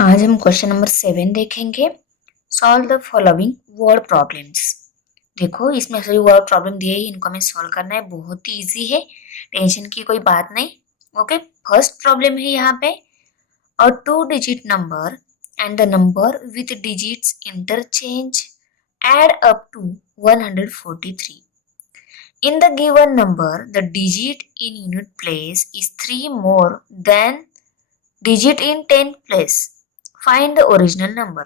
आज हम question number 7 देखेंगे। Solve the following word problems. देखो इसमें सभी वर्ड प्रॉब्लम दिए ही इनको हमें सॉल्व करना है, बहुत ही इजी है, टेंशन की कोई बात नहीं। ओके, फर्स्ट प्रॉब्लम है यहाँ पे a 2 digit number and the number with digits interchanged up to 143. In the given number, the digit in unit place is 3 more than digit in 10 place. Find the original number.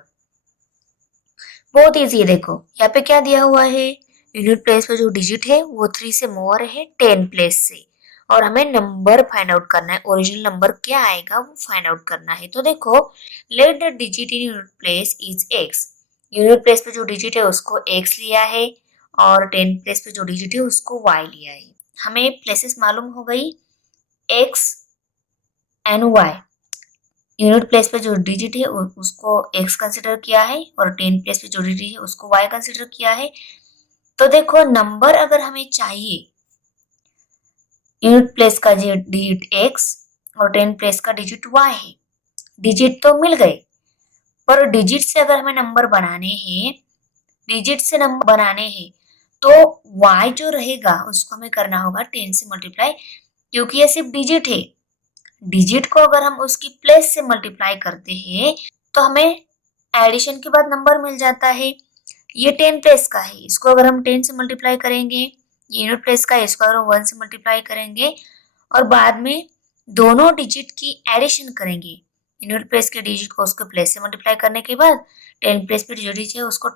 बहुत easy है। देखो यहाँ पे क्या दिया हुआ है, unit place पे जो डिजिट है वो 3 से मोर है 10 प्लेस से, और हमें नंबर फाइंड आउट करना है। ओरिजिनल नंबर क्या आएगा वो फाइंड आउट करना है। तो देखो, let the digit in unit place is x. Unit place पे जो डिजिट है उसको एक्स लिया है और 10 प्लेस पे जो डिजिट है उसको वाई लिया है। हमें प्लेसेस मालूम हो गई, x and y. Unit place पे जो डिजिट है उसको x कंसिडर किया है और 10 प्लेस पे जो डिजिट है उसको y कंसिडर किया है। तो देखो, नंबर अगर हमें चाहिए, यूनिट प्लेस का डिजिट x और 10 प्लेस का डिजिट y है। डिजिट तो मिल गए, पर डिजिट से अगर हमें नंबर बनाने हैं, डिजिट से नंबर बनाने हैं, तो y जो रहेगा उसको हमें करना होगा 10 से मल्टीप्लाई, क्योंकि ये सिर्फ डिजिट है। डिजिट को अगर हम उसकी प्लेस से मल्टीप्लाई करते हैं तो हमें एडिशन के बाद नंबर मिल जाता है। ये 10 प्लेस का है, इसको अगर हम 10 से मल्टीप्लाई करेंगे, ये यूनिट प्लेस का है, इसको अगर हम 1 से मल्टीप्लाई करेंगे और बाद में दोनों डिजिट की एडिशन करेंगे। यूनिट प्लेस के डिजिट को उसके प्लेस से मल्टीप्लाई करने के बाद 10 प्लेस पे जो डिजिट है उसको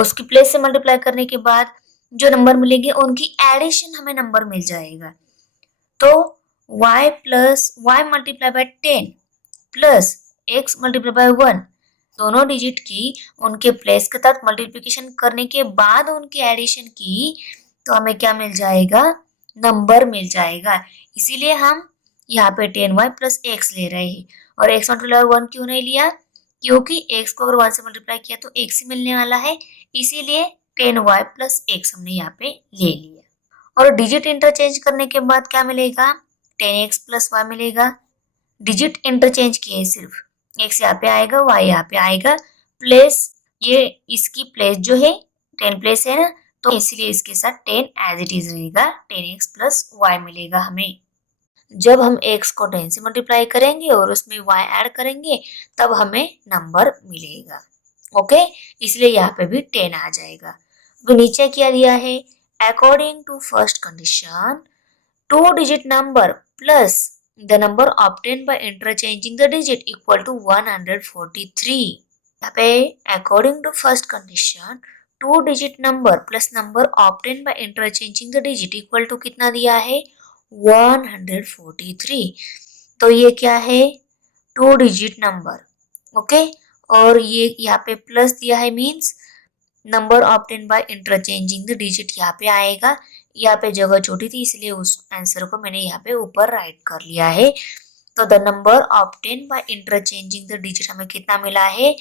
उसकी प्लेस से मल्टीप्लाई करने के बाद जो नंबर मिलेंगे उनकी एडिशन हमें नंबर मिल जाएगा। तो y plus y multiply by 10 plus x multiply by 1, दोनों डिजिट की उनके प्लेस के साथ मल्टीप्लिकेशन करने के बाद उनकी एडिशन की, तो हमें क्या मिल जाएगा, नंबर मिल जाएगा। इसीलिए हम यहाँ पे 10y प्लस x ले रहे हैं। और x मल्टीप्लाई 1 क्यों नहीं लिया, क्योंकि x को अगर 1 से मल्टीप्लाई किया तो x ही मिलने वाला है, इसीलिए 10y प्लस x हमने यहाँ पे ले लिया। और डिजिट इंटरचेंज करने के बाद क्या मिलेगा, 10x प्लस वाई मिलेगा। डिजिट इंटरचेंज किए हैं, सिर्फ x यहाँ पे आएगा, y यहाँ पे आएगा, प्लेस ये इसकी प्लेस जो है 10 प्लेस है ना, तो इसलिए इसके साथ 10 एज इट इज रहेगा, 10x प्लस वाई मिलेगा हमें। जब हम x को 10 से मल्टीप्लाई करेंगे और उसमें y ऐड करेंगे तब हमें नंबर मिलेगा। ओके, इसलिए यहाँ पे भी 10 आ जाएगा। तो नीचे क्या दिया है, according to first condition 2 digit number plus the number obtained by interchanging the digit equal to 143. यहाँ पे according to first condition 2 digit number plus number obtained by interchanging the digit equal to कितना दिया है, 143। तो ये क्या है, 2 digit number. Okay, और ये यहाँ पे प्लस दिया है, means number obtain by interchanging the digit यहाँ पे आएगा। यहाँ पे जगह छोटी थी इसलिए उस आंसर को मैंने यहाँ पे ऊपर राइट कर लिया है। तो the number obtain by interchanging the digit हमें कितना मिला है,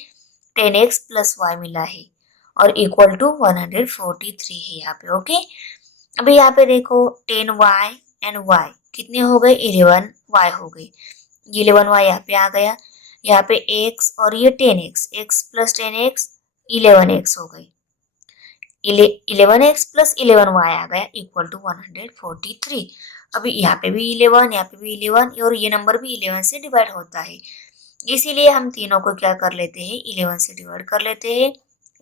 10x प्लस वाई मिला है और इक्वल टू 143 है यहाँ पे। ओके, अभी यहाँ पे देखो 10y एंड y कितने हो गए, 11y हो गए। 11y यहाँ पे आ गया, यहाँ पे x और ये 10x, x plus 10x 11x हो गई। 11x प्लस 11y आ गया इक्वल टू 143। अभी यहाँ पे भी 11, यहाँ पे भी 11 और ये नंबर भी 11 से डिवाइड होता है, इसीलिए हम तीनों को क्या कर लेते हैं, 11 से डिवाइड कर लेते हैं।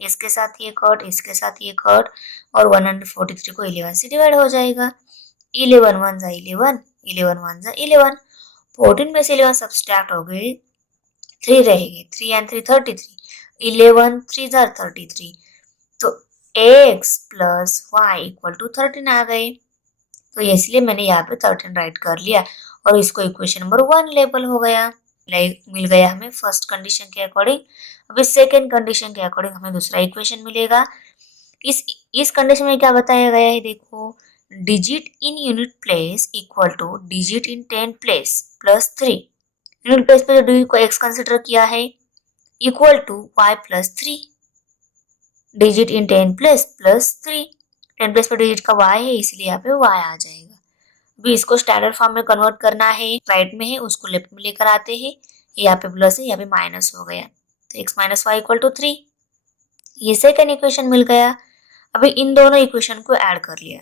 इसके साथ ये कट, इसके साथ ये कट, और 143 को 11 से डिवाइड हो जाएगा। 11 1 जा 11, 11 1 जा 11, 14 में से 11 सब्सट्रैक्ट हो गए, 3 रहेंगे, 3 एंड 3 33, 11 3 जा 33। तो x plus y equal to 13 आ गए, तो इसलिए मैंने यहाँ पे 13 राइट कर लिया और इसको इक्वेशन नंबर 1 लेबल हो गया, मिल गया हमें फर्स्ट कंडीशन के अकॉर्डिंग। अभी सेकेंड कंडीशन के अकॉर्डिंग हमें दूसरा इक्वेशन मिलेगा। इस कंडीशन में क्या बताया गया है, देखो, digit in unit place equal to digit in 10 place plus 3। Unit place पे जो डिजिट को x कंसिडर किया है equal to y plus 3, digit in 10 plus plus 3, 10 plus पर डिजिट का y है इसलिए यहाँ पे y आ जाएगा। अभी इसको स्टैंडर्ड फॉर्म में कन्वर्ट करना है, राइट में है उसको लेफ्ट में लेकर आते हैं। यहाँ पे प्लस है, यहाँ पे माइनस हो गया, तो x minus y equal to 3। ये सेकेंड इक्वेशन मिल गया। अभी इन दोनों इक्वेशन को ऐड कर लिया।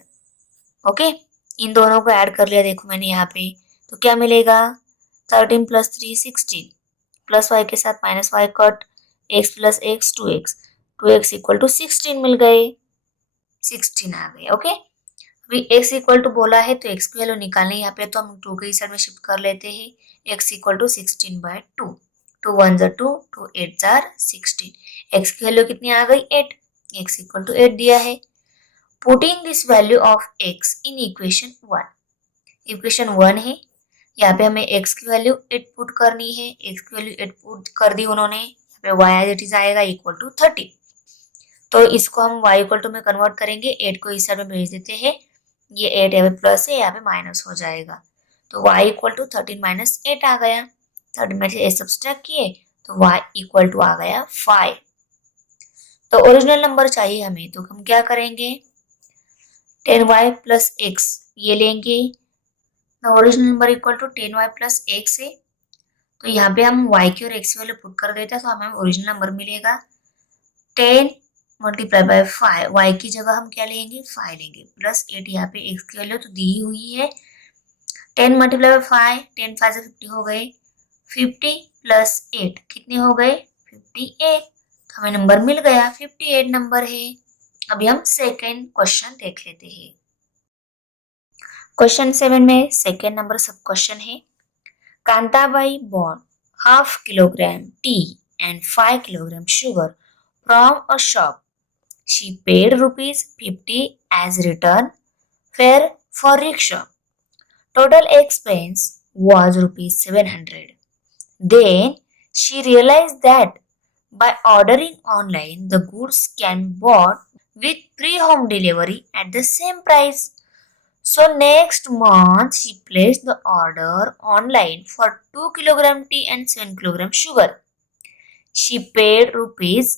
ओके, इन दोनों को ऐड कर लिया, देखो मैंने यहाँ पे, तो क्या मिलेगा, 13 प्लस 3 16, प्लस वाई के साथ minus y cut, x plus x 2x equal to 16 मिल गए, 16 आ गए। ओके, अभी x इक्वल टू बोला है तो x की वैल्यू निकालनी है यहाँ पे, तो हम 2 के साइड में शिफ्ट कर लेते हैं। x इक्वल टू 16/2, 2 1 जार 2, 2 8 जार 16, x की वैल्यू कितनी आ गई 8, x इक्वल टू 8 दिया है। Putting this value of x in equation 1, equation 1 है, यहाँ पे हमें x की वैल्यू 8 पुट करनी है, x की वैल्यू 8 पुट कर दी उन्होंने, यहाँ पे y एज इट इज आएगा इक्वल टू 30, तो इसको हम y इक्वल टू में कन्वर्ट करेंगे, 8 को इस साइड में भेज देते हैं, ये 8 यहाँ पे प्लस है, यहाँ पे माइनस हो जाएगा, तो y इक्वल टू 13 माइनस 8 आ गया, 13 में से 8 सब्सट्रैक्ट किए तो y इक्वल टू आ गया 5। तो ओरिजिनल नंबर चाहिए हमें, तो हम क्या करेंगे, 10y प्लस एक्स ये लेंगे, original number equal to 10y plus x है, तो यहाँ पे हम y की और x की वैल्यू पुट कर देते हैं, तो हमें ओरिजिनल नंबर मिलेगा 10 मल्टीप्लाई बाय 5, y की जगह हम क्या लेंगे 5 लेंगे, प्लस 8, यहाँ पे x की वैल्यू तो दी हुई है, 10 मल्टीप्लाई बाय 5, 10 5 से 50 हो गए, 50 प्लस 8 कितने हो गए 58, तो हमें नंबर मिल गया 58 नंबर है। अभी हम सेकेंड क्वेश्चन देख लेते हैं। क्वेश्चन 7 में सेकेंड नंबर सब क्वेश्चन है, Kantabai bought half kilogram tea and 5 kilogram sugar from a shop. She paid rupees 50 as return fare for rickshaw. Total expense was rupees 700. Then she realized that by ordering online, the goods can be bought with free home delivery at the same price. So next month she placed the order online for 2 kilogram tea and 7 kilogram sugar. She paid rupees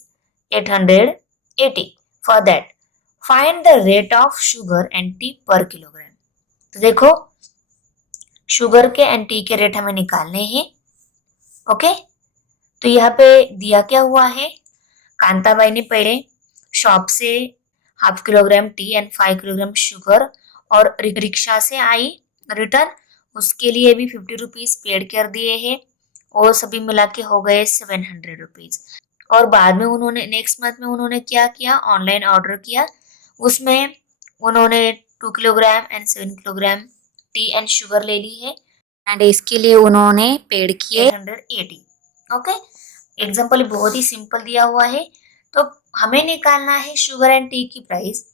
880 for that. Find the rate of sugar and tea per kilogram. तो देखो sugar के and T के rate हमें निकालने हैं। Okay, तो यहाँ पे दिया क्या हुआ है, कांताबाई ने पहले शॉप से half kilogram T and 5 kilogram sugar और रिक्शा से आई रिटर्न, उसके लिए भी 50 रुपीज पेड कर दिए हैं, और सभी मिला के हो गए 700 रुपीज। और बाद में उन्होंने नेक्स्ट मंथ में उन्होंने क्या किया, ऑनलाइन ऑर्डर किया, उसमें उन्होंने 2 kilogram and 7 kilogram T and sugar ले ली है, एंड इसके लिए उन्होंने पेड किए 880। ओके, एग्जाम्पल बहुत ही सिंपल दिया हुआ है, तो हमें निकालना है शुगर एंड टी की प्राइस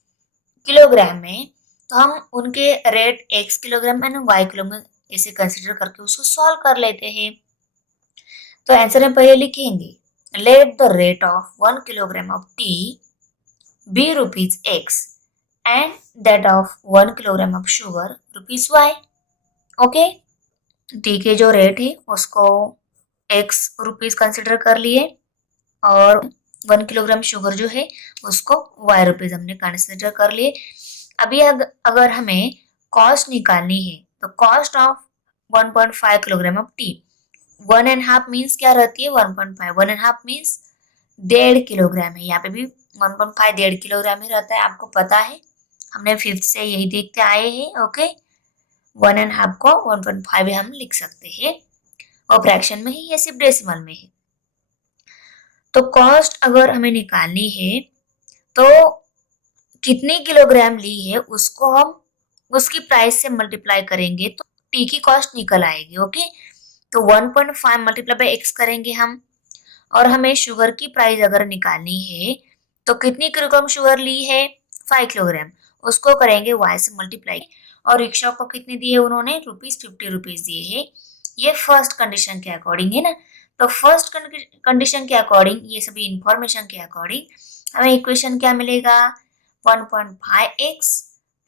किलोग्राम में, तो हम उनके rate x kilogram and y kilogram ऐसे कंसिडर करके उसको सॉल्व कर लेते हैं। तो आंसर में पहले लिखेंगे, let the rate of 1 kilogram of tea be rupees x and that of 1 kilogram of sugar rupees y। Okay, tea के जो रेट है उसको x रुपीज कंसिडर कर लिए, और 1 किलोग्राम शुगर जो है उसको y रुपीज हमने कंसिडर कर लिए। अभी अगर हमें कॉस्ट निकालनी है, तो cost of 1.5 kilogram of T, 1.5 means क्या रहती है 1.5, 1.5 मीन्स 1.5 किलोग्राम है, यहाँ पे भी 1.5 1.5 किलोग्राम ही रहता है, आपको पता है, हमने फिफ्थ से यही देखते आए हैं। ओके, 1.5 को 1.5 हम लिख सकते हैं, और फ्रैक्शन में है या सिर्फ डेसिमल में है। तो कॉस्ट अगर हमें निकालनी है, तो कितनी किलोग्राम ली है उसको हम उसकी प्राइस से मल्टीप्लाई करेंगे, तो टी की कॉस्ट निकल आएगी। ओके, तो 1.5 मल्टीप्लाई बाय एक्स करेंगे हम, और हमें शुगर की प्राइस अगर निकालनी है, तो कितनी किलोग्राम शुगर ली है 5 किलोग्राम, उसको करेंगे y से मल्टीप्लाई, और रिक्शा को कितने दिए उन्होंने ₹50 दिए हैं, ये फर्स्ट कंडीशन के अकॉर्डिंग है ना। तो फर्स्ट कंडीशन के अकॉर्डिंग, ये सभी इंफॉर्मेशन के अकॉर्डिंग हमें इक्वेशन क्या मिलेगा, 1.5x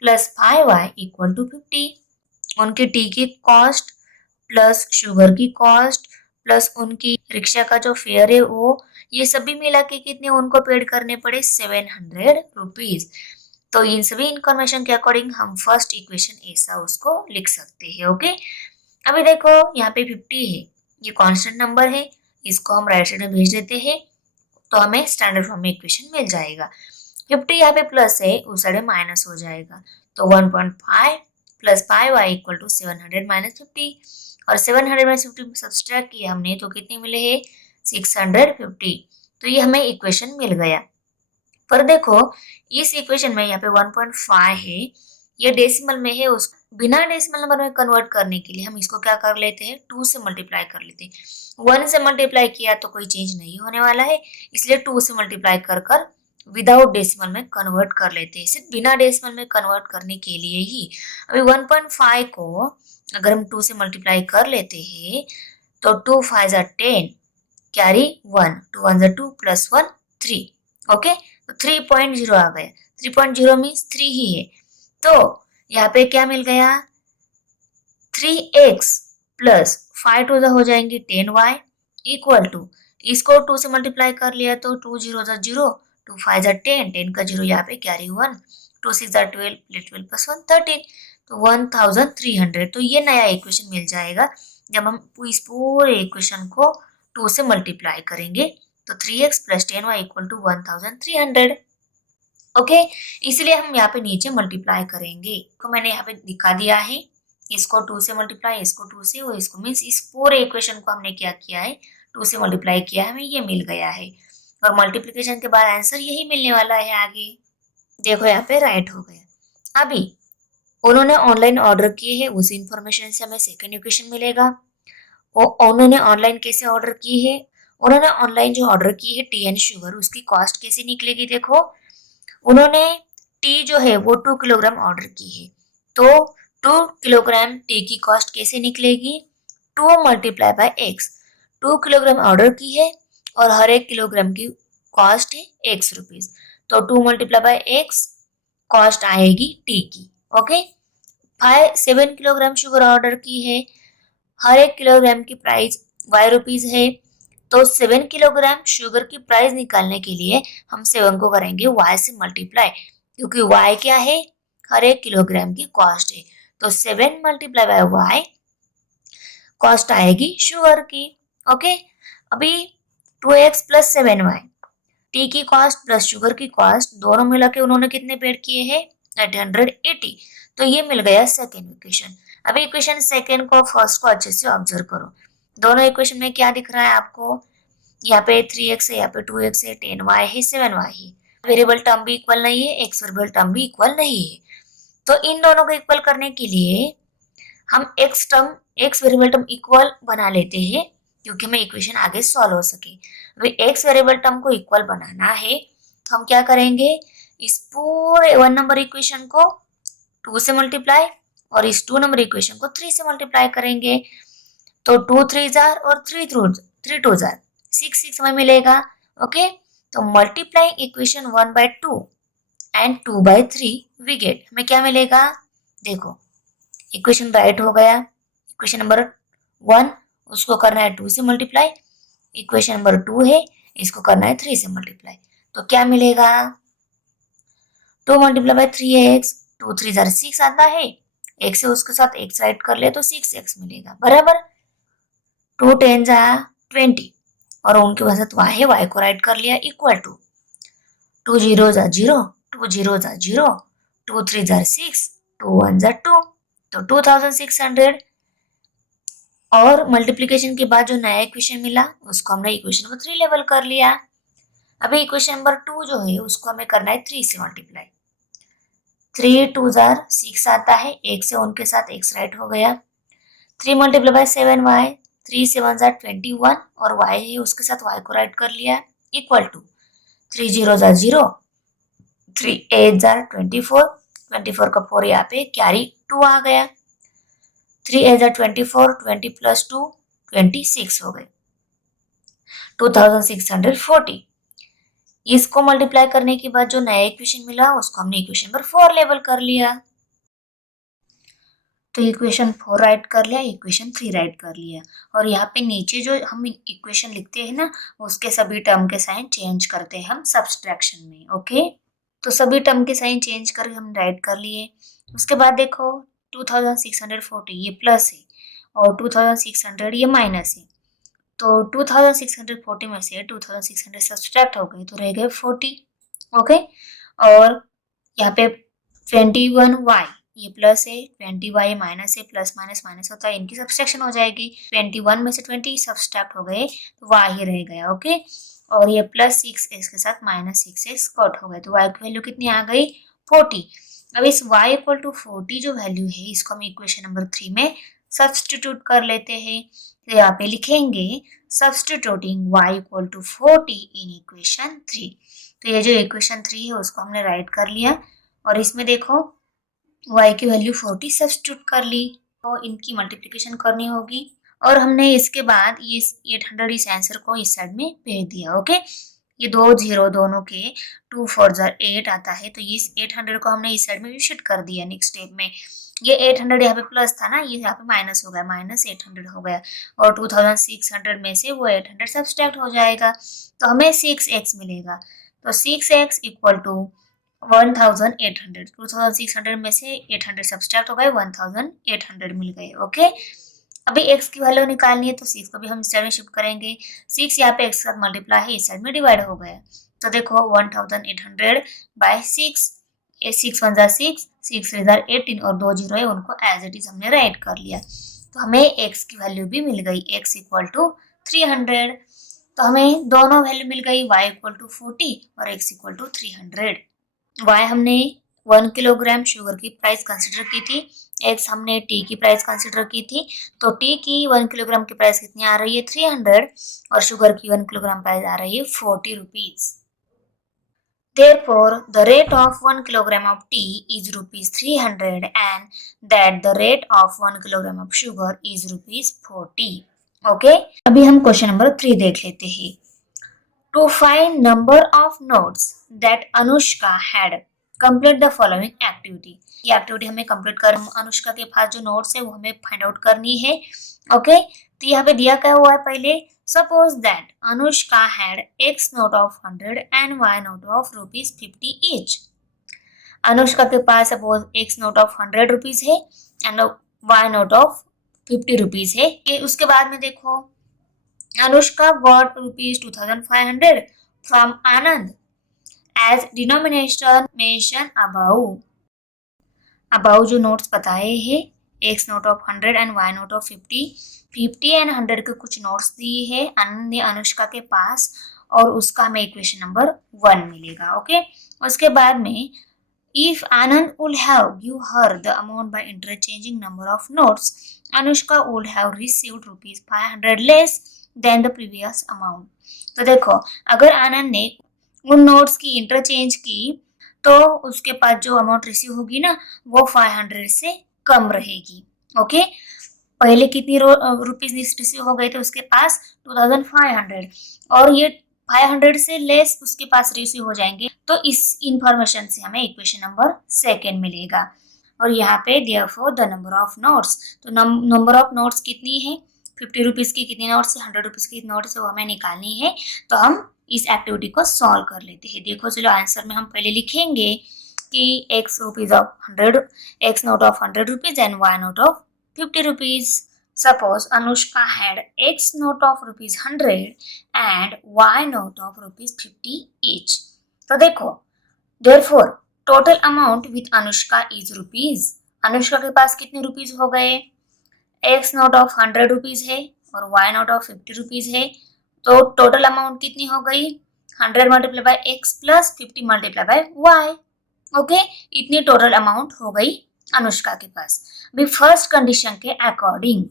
plus 5y equal to 50, उनकी टी की कॉस्ट प्लस शुगर की कॉस्ट प्लस उनकी रिक्शा का जो फेयर है वो, ये सभी मिला के कितने उनको पेड करने पड़े 700 रुपीज। तो इन सभी इंफॉर्मेशन के अकॉर्डिंग हम फर्स्ट इक्वेशन ऐसा उसको लिख सकते हैं। ओके, अभी देखो यहाँ पे 50 है, ये कांस्टेंट नंबर है, इसको हम राइट साइड में भेज देते हैं तो हमें स्टैंडर्ड फॉर्म में इक्वेशन मिल जाएगा। 50 यहाँ पे प्लस है, उस साइड में माइनस हो जाएगा, तो 1.5 plus 5y equal to 700 minus 50, और 700 माइनस 50 सब्सट्रैक्ट किया हमने तो कितने मिले हैं 650। तो ये हमें इक्वेशन मिल गया। पर देखो इस इक्वेशन में यहाँ पे 1.5 है, ये डेसिमल में है, उस बिना डेसिमल नंबर में कन्वर्ट करने के लिए हम इसको क्या कर लेते हैं 2 से मल्टीप्लाई कर लेते हैं। 1 से मल्टीप्लाई किया तो कोई चेंज नहीं होने वाला है, इसलिए 2 से मल्टीप्लाई कर कर विदाउट डेसिमल में कन्वर्ट कर लेते हैं, सिर्फ बिना डेसिमल में कन्वर्ट करने के लिए ही। अभी 1.5 को अगर हम 2 से मल्टीप्लाई कर लेते हैं तो 2 5 जा 10 कैरी 1, 2 1 जा 2 प्लस 1 3, ओके, तो 3.0 आ गया। 3.0 मीन्स 3 ही है, तो यहाँ पे क्या मिल गया 3x प्लस 5 टू हो जाएंगे 10y इक्वल टू, इसको 2 से मल्टीप्लाई कर लिया तो 2 0 जा 0, 2 5 जा 10, 10 का 0 यहाँ पे कैरी 1, 2 6 जा 12, 12 प्लस 1 13, तो 1300। तो ये नया इक्वेशन मिल जाएगा जब हम इस पूरे इक्वेशन को 2 से मल्टीप्लाई करेंगे, तो 3x plus 10y equal to 1300। Okay, इसलिए हम यहाँ पे नीचे मल्टीप्लाई करेंगे, तो मैंने यहाँ पे दिखा दिया है, इसको 2 से मल्टीप्लाई, इसको 2 से, और इसको मीन्स इस पूरे इक्वेशन को हमने क्या किया है 2 से मल्टीप्लाई किया है, हमें ये मिल गया है, और मल्टीप्लिकेशन के बाद आंसर यही मिलने वाला है आगे। देखो यहाँ पे राइट हो गया। अभी उन्होंने ऑनलाइन ऑर्डर किए है, उस इंफॉर्मेशन से हमें सेकेंड इक्वेशन मिलेगा। वो उन्होंने ऑनलाइन कैसे ऑर्डर की है, उन्होंने ऑनलाइन जो ऑर्डर की है टी एंड शुगर, उसकी कॉस्ट कैसे निकलेगी। देखो उन्होंने टी जो है वो 2 किलोग्राम ऑर्डर की है, तो 2 किलोग्राम टी की कॉस्ट कैसे निकलेगी 2 multiply by x. 2 kilogram order की है और हर एक किलोग्राम की कॉस्ट है x रुपीज, तो 2 मल्टीप्लाई बाय एक्स कॉस्ट आएगी टी की। ओके, 7 किलोग्राम शुगर ऑर्डर की है, हर एक किलोग्राम की प्राइस y रुपीज है, तो 7 किलोग्राम शुगर की प्राइस निकालने के लिए हम 7 को करेंगे y से मल्टीप्लाई, क्योंकि y क्या है हर एक किलोग्राम की कॉस्ट है, तो 7 मल्टीप्लाई बाय y कॉस्ट आएगी शुगर की। ओके, अभी 2x प्लस 7y, टी की कॉस्ट प्लस शुगर की कॉस्ट दोनों मिला के उन्होंने कितने पेड किए हैं 880, तो ये मिल गया सेकेंड इक्वेशन। अभी इक्वेशन सेकेंड को फर्स्ट को अच्छे से ऑब्जर्व करो, दोनों इक्वेशन में क्या दिख रहा है आपको, यहाँ पे 3x है, यहाँ पे 2x है, 10y है, 7y है, वेरिएबल टर्म भी इक्वल नहीं है, x वेरिएबल टर्म भी इक्वल नहीं है, तो इन दोनों को इक्वल करने के लिए हम x वेरिएबल टर्म इक्वल बना लेते हैं, क्योंकि हमें इक्वेशन आगे सॉल्व हो सके। अभी x वेरिएबल टर्म को इक्वल बनाना है, हम क्या करेंगे इस पूरे 1 नंबर इक्वेशन को 2 से मल्टीप्लाई और इस 2 नंबर इक्वेशन को 3 से मल्टीप्लाई करेंगे, तो 2 3 जार और 3 2 जार 6 हमें मिलेगा। ओके, तो multiplying equation 1/2 and 2/3 we get, हमें क्या मिलेगा, देखो इक्वेशन राइट हो गया। इक्वेशन नंबर 1 उसको करना है 2 से मल्टीप्लाई, इक्वेशन नंबर 2 है इसको करना है 3 से मल्टीप्लाई, तो क्या मिलेगा 2 मल्टीप्लाई बाय 3x, 2 3 जार 6 आता है, x से उसके साथ x राइट कर ले तो 6x मिलेगा बराबर, 2 10 जा 20 और उनके पास y है, y को राइट कर लिया इक्वल टू 2 0 जा 0, 2 0 जा 0, 2 3 जार 6, 2 1 जा 2, तो 2600। और मल्टीप्लिकेशन के बाद जो नया इक्वेशन मिला उसको हमने इक्वेशन को 3 लेवल कर लिया। अभी इक्वेशन नंबर 2 जो है उसको हमें करना है 3 से मल्टीप्लाई, 3 2 जार 6 आता है, एक से उनके साथ x राइट हो गया, 3 मल्टीप्लाई बाय 7y, 3 7 जार 21 और y है उसके साथ y को राइट कर लिया इक्वल टू 3 0 जार 0, 3 8 जार 24, 24 का 4 यहाँ पे कैरी 2 आ गया, 3 8 जार 24, 20 प्लस 2 26 हो गए, 2640। इसको मल्टीप्लाई करने के बाद जो नया इक्वेशन मिला उसको हमने इक्वेशन नंबर 4 लेवल कर लिया, तो इक्वेशन 4 राइट कर लिया, इक्वेशन 3 राइट कर लिया, और यहाँ पे नीचे जो हम इक्वेशन लिखते हैं ना उसके सभी टर्म के साइन चेंज करते हैं हम सब्सट्रैक्शन में। ओके, तो सभी टर्म के साइन चेंज करके हम राइट कर लिए। उसके बाद देखो 2640 ये प्लस है और 2600 ये माइनस है, तो 2640 में से 2600 सब्सट्रैक्ट हो गए तो रह गए 40। ओके, और यहाँ पे 21y ये प्लस है, 20y माइनस है, प्लस माइनस माइनस होता है, इनकी सब्सट्रैक्शन हो जाएगी। 21 में से 20 सब्सट्रैक्ट हो गए तो y ही रह गया। ओके, और ये प्लस 6x के साथ माइनस 6x कट हो गए तो y की वैल्यू कितनी आ गई 40। अब इस y इक्वल टू 40 जो वैल्यू है इसको हम इक्वेशन नंबर 3 में सब्सटीट्यूट कर लेते हैं। तो यहाँ पे लिखेंगे substituting y equal to 40 in equation 3। तो ये जो इक्वेशन 3 है उसको हमने राइट कर लिया और इसमें देखो y की वैल्यू 40 सब्सटीट्यूट कर ली तो इनकी मल्टीप्लिकेशन करनी होगी और हमने इसके बाद ये 800 इस आंसर को इस साइड में भेज दिया। ओके, ये दो जीरो दोनों के 2 4 8 आता है तो इस 800 को हमने इस साइड में शिफ्ट कर दिया नेक्स्ट स्टेप में। ये 800 यहाँ पे प्लस था ना, ये यहाँ पे माइनस हो गया, माइनस 800 हो गया और 2600 में से वो 800 सब्सट्रैक्ट हो जाएगा तो हमें 6x मिलेगा। तो 6x इक्वल टू 1800, 2600 में से 800 सब्सट्रैक्ट हो गए, 1800 मिल गए। ओके, अभी x की वैल्यू निकालनी है तो 6 को भी हम इस साइड में शिफ्ट करेंगे। 6 यहाँ पे x के साथ मल्टीप्लाई है, इस साइड में डिवाइड हो गया तो देखो 1800 बाय 6, 6 1 जा 6, 6 3 जा 18 और 2 जीरो है उनको एज इट इज हमने राइट कर लिया तो हमें x की वैल्यू भी मिल गई, x इक्वल टू 300। तो हमें दोनों वैल्यू मिल गई, y इक्वल टू 40 और x इक्वल टू 300। y हमने 1 किलोग्राम शुगर की प्राइस कंसिडर की थी, x हमने टी की प्राइस कंसिडर की थी। तो टी की 1 किलोग्राम की प्राइस कितनी आ रही है 300 और शुगर की 1 किलोग्राम प्राइस आ रही है 40 rupees. Therefore, the rate of 1 kilogram of tea is rupees 300 and that the rate of 1 kilogram of sugar is rupees 40. Okay? अभी हम क्वेश्चन नंबर 3 देख लेते हैं। To find number of notes that Anushka had, complete the following activity. ये activity हमें complete कर, अनुष्का के पास जो नोट्स है वो हमें फाइंड आउट करनी है। ओके, तो यहाँ पे दिया क्या हुआ है पहले, suppose that Anushka had x note of 100 and y note of rupees 50 each. Anushka के पास suppose x note of 100 rupees है and y note of 50 rupees है। उसके बाद में देखो Anushka got rupees 2500 from Anand as denomination mentioned above. above जो notes बताए हैं, x note of 100 and y note of 50 and 100 के कुछ नोट्स दिए हैं आनंद ने अनुष्का के पास और उसका हमें इक्वेशन नंबर 1 मिलेगा। ओके, उसके बाद में if Anand would have give her the amount by interchanging number of notes, Anushka would have received rupees 500 less than the previous amount. तो देखो अगर आनंद ने उन नोट्स की इंटरचेंज की तो उसके पास जो अमाउंट रिसीव होगी ना वो 500 से कम रहेगी। ओके, पहले कितनी रुपीज रिसीव हो गए थे उसके पास 2500 और ये 500 से लेस उसके पास रिसीव हो जाएंगे तो इस इंफॉर्मेशन से हमें इक्वेशन नंबर 2 मिलेगा। और यहाँ पे therefore the number of notes, तो नंबर ऑफ नोट्स कितनी है 50 रुपीज की कितनी नोट्स है 100 रुपीज की नोट्स है वो हमें निकालनी है। तो हम इस एक्टिविटी को सॉल्व कर लेते हैं। देखो चलो आंसर में हम पहले लिखेंगे कि x rupees of 100, x note of 100 rupees and y note of 50 rupees. Suppose Anushka had X note of rupees 100 and Y note of rupees 50 each. तो देखो, therefore total amount with Anushka is rupees. Anushka के पास कितने rupees हो गए, X note of 100 rupees है और Y note of 50 rupees है तो टोटल अमाउंट कितनी हो गई 100 multiply by X plus 50 multiply by Y। Okay, इतनी टोटल अमाउंट हो गई अनुष्का के पास। भी फर्स्ट कंडीशन के according